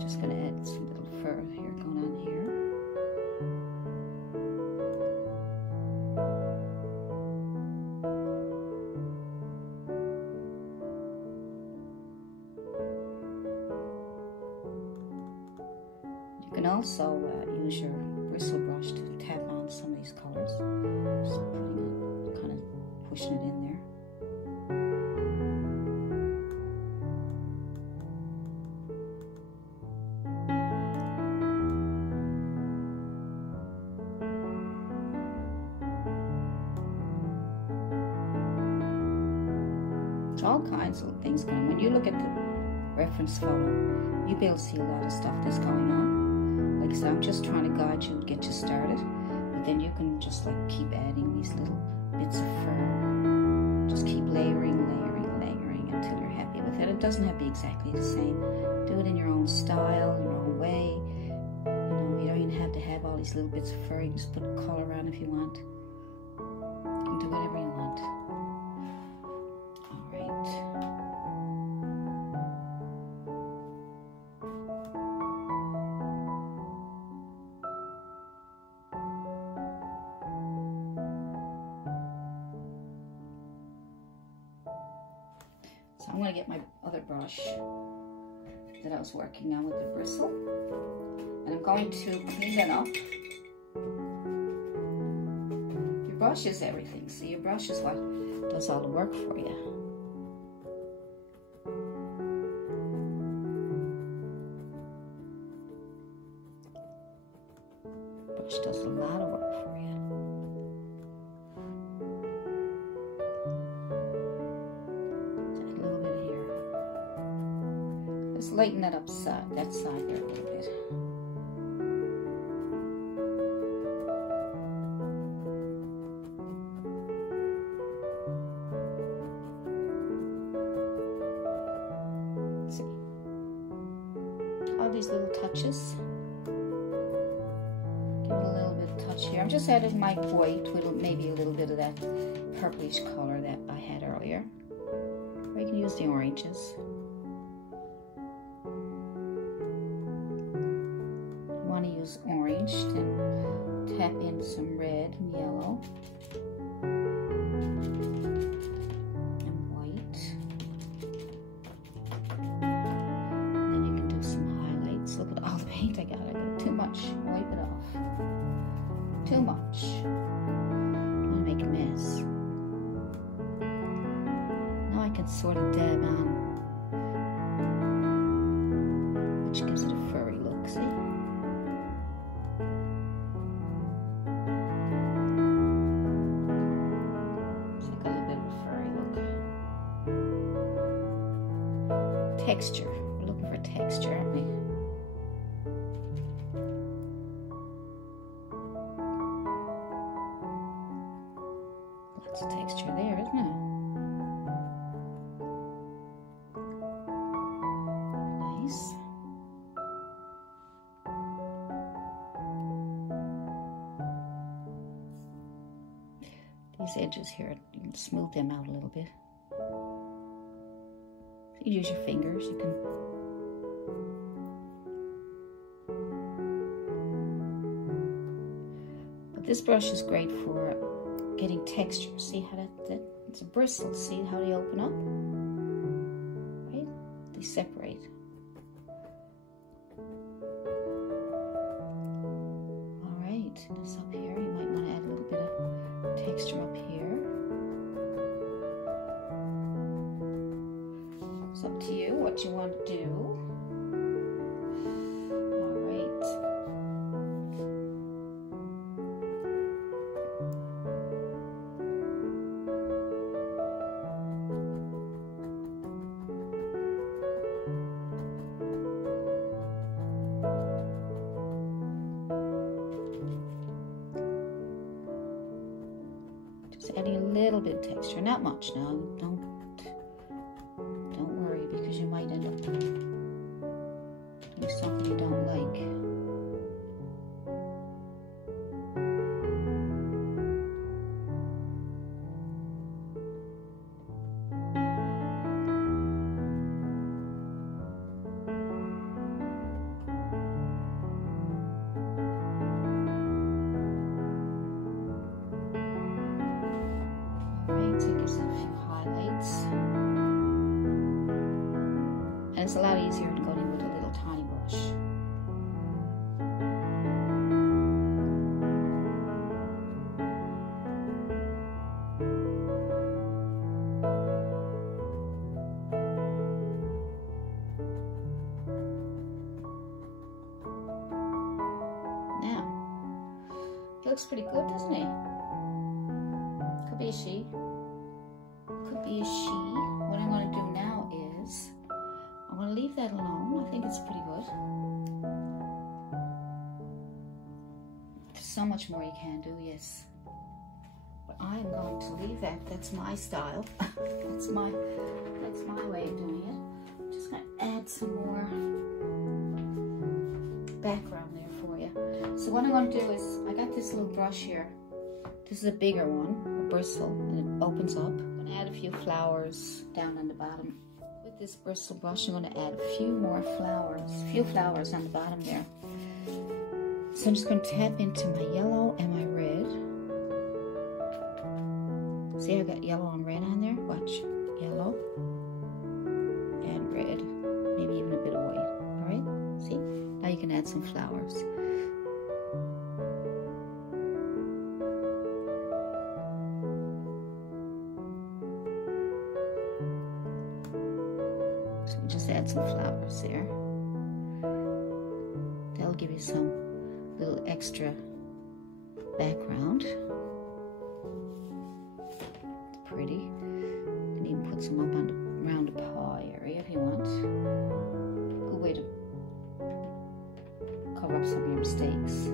Just gonna add some little fur here going on here. You can also use your bristle brush to tap on some of these colors. Just putting it, kind of pushing it in there. There's all kinds of things going on. When you look at the reference photo, you'll be able to see a lot of stuff that's going on. Like I said, I'm just trying to guide you, get you started, but then you can just like keep adding these little bits of fur. Just keep layering, layering, layering until you're happy with it. It doesn't have to be exactly the same. Do it in your own style, your own way. You know, you don't even have to have all these little bits of fur. You can just put a collar on if you want. You can do whatever you want. All right. So I'm going to get my other brush that I was working on with the bristle, and I'm going to clean that up. Your brush is everything, so your brush is what does all the work for you. Brush does a lot of work for you. Lighten that up that side there a little bit. Let's see. All these little touches. Give it a little bit of touch here. I'm just adding my white with maybe a little bit of that purplish color that I had earlier. Or you can use the oranges. Use orange, then tap in some red and yellow and white. And then you can do some highlights. Look at all the paint I got. I got too much. Wipe it off. Too much. I want to make a mess. Now I can sort of dab on, which gives it a furry look. See? Texture. We're looking for texture, aren't we? Lots of texture there, isn't it? Nice. These edges here, you can smooth them out a little bit. You use your fingers, you can. But this brush is great for getting texture. See how that It's a bristle. See how they open up? Right? They separate. All right, this up here, you might want to add a little bit of texture up here. It's up to you what you want to do. Adding a little bit of texture, not much now. Don't worry, because you might end up doing something you don't like. Take yourself a few highlights. And it's a lot easier to go in with a little tiny brush. Now, it looks pretty good, doesn't it? Could be a she. Could be a she. What I'm going to do now is I'm going to leave that alone. I think it's pretty good. There's so much more you can do, yes. But I am going to leave that. That's my style. that's my way of doing it. I'm just going to add some more background there for you. So what I'm going to do is, I got this little brush here. This is a bigger one, a bristle, and it opens up. I'm going to add a few flowers down on the bottom. With this bristle brush, I'm going to add a few more flowers, a few flowers on the bottom there. So I'm just going to tap into my yellow and my red. See, I got yellow and red on there. Watch, yellow and red, maybe even a bit of white. All right, see? Now you can add some flowers. Just add some flowers there. That'll give you some little extra background. It's pretty. You can even put some up on around the paw area if you want. Good way to cover up some of your mistakes.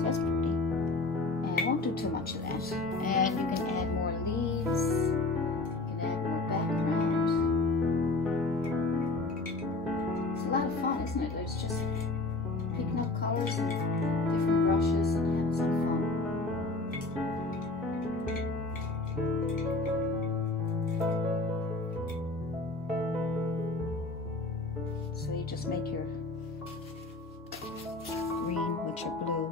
That's pretty. And I won't do too much of that. And you can add more leaves. You can add more background. It's a lot of fun, isn't it? It's just picking up colors and different brushes and having some fun. So you just make your green with your blue.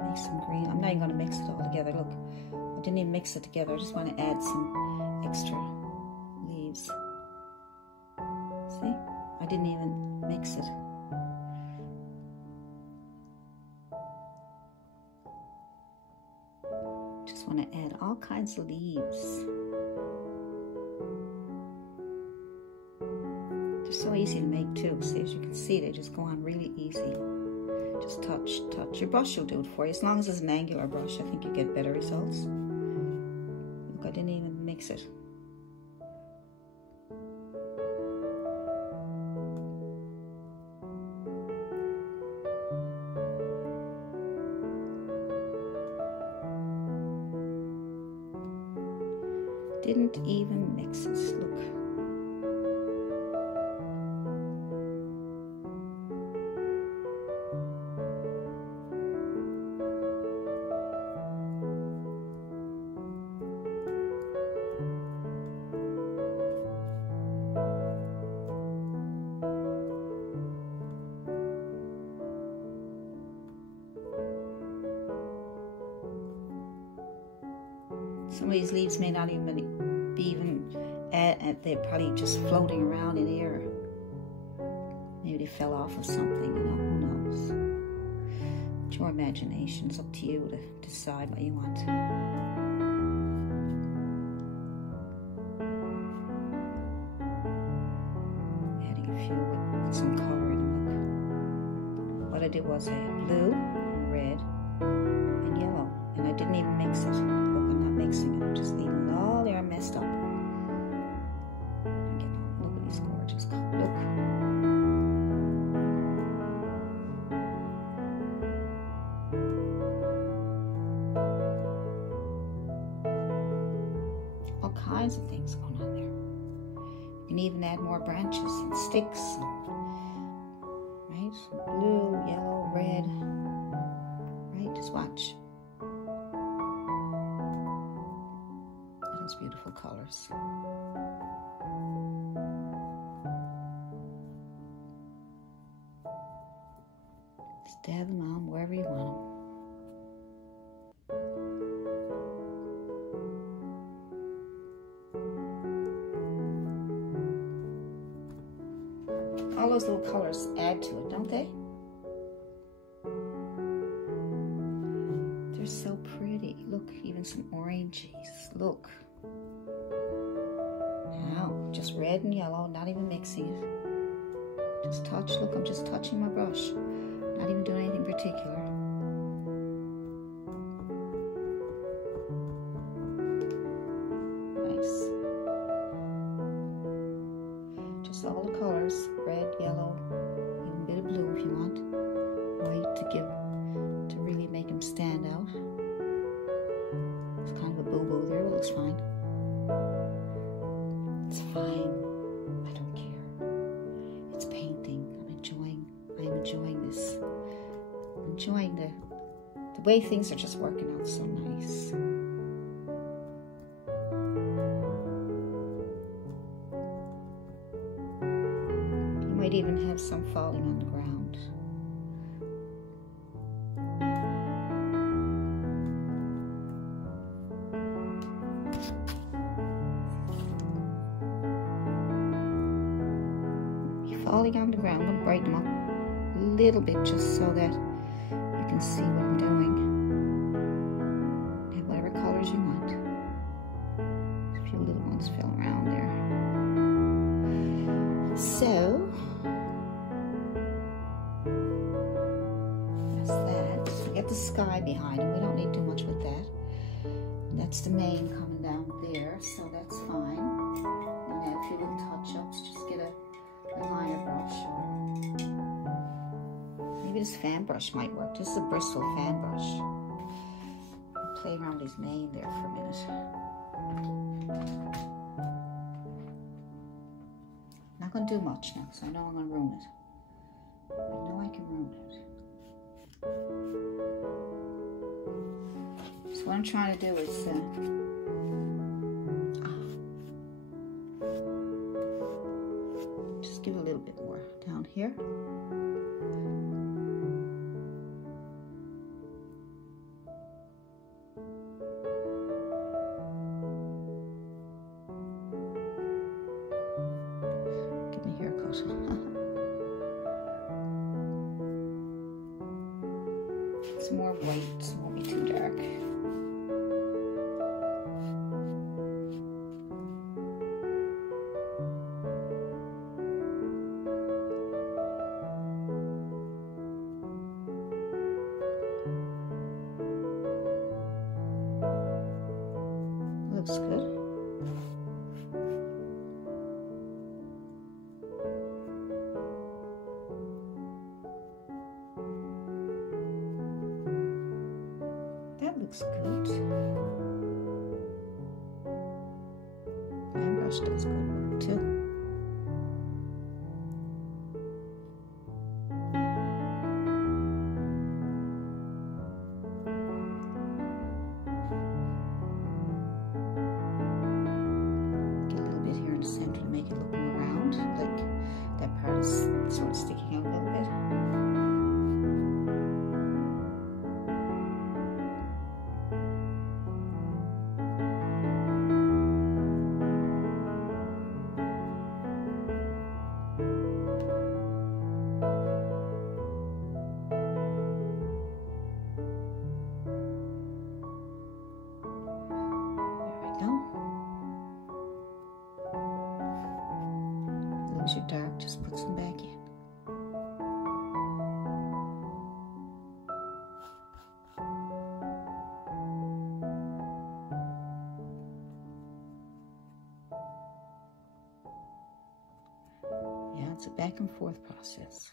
Make some green. I'm not even going to mix it all together. Look, I didn't even mix it together. I just want to add some extra leaves. See? I didn't even mix it. Just want to add all kinds of leaves. They're so easy to make too. See, as you can see, they just go on really easy. Just touch. Your brush will do it for you. As long as it's an angular brush, I think you get better results. Look, I didn't even mix it. Didn't even mix it. Look. Some of these leaves may not even be they're probably just floating around in air. Maybe they fell off of something, you know, who knows. It's your imagination. It's up to you to decide what you want. Adding a few with some color in them. Look. What I did was I had blue, red, and yellow. And I didn't even mix it. Look, I'm not mixing it. I'm just leaving it all there messed up. Look at these gorgeous colors. Look. All kinds of things going on there. You can even add more branches and sticks. Right? Blue, yellow, red. Right? Just watch. Those beautiful colors. Just dab them on wherever you want them. All those little colors add to it, don't they? They're so pretty. Look, even some oranges. Look. Now, just red and yellow, not even mixing it. Just touch. Look, I'm just touching my brush. Not even doing anything particular. Nice. Just all the colors. Red, yellow, even a bit of blue if you want. White to really make them stand out. It's kind of a boo-boo there, but it looks fine. It's fine. I don't care. It's painting. I'm enjoying this. I'm enjoying the way things are just working out so nice. You might even have some falling on the ground. Falling on the ground. I'm going to brighten them up a little bit just so that you can see what I'm doing. And whatever colors you want. A few little ones fell around there. So, that's that. We got the sky behind it. We don't need too much with that. And that's the mane coming down there, so that's fine. And add a few little touch-ups. Just get a liner brush, or maybe this fan brush might work. This is a Bristle fan brush. I'll play around with his mane there for a minute. Not going to do much now, because I know I'm going to ruin it. I know I can ruin it. So what I'm trying to do is give a little bit more down here. Give me a haircut. Some more white, so it won't be too dark. Looks good. That looks good. And brush does good work too. Sort of sticking out a little bit. just puts them back in. Yeah, it's a back and forth process.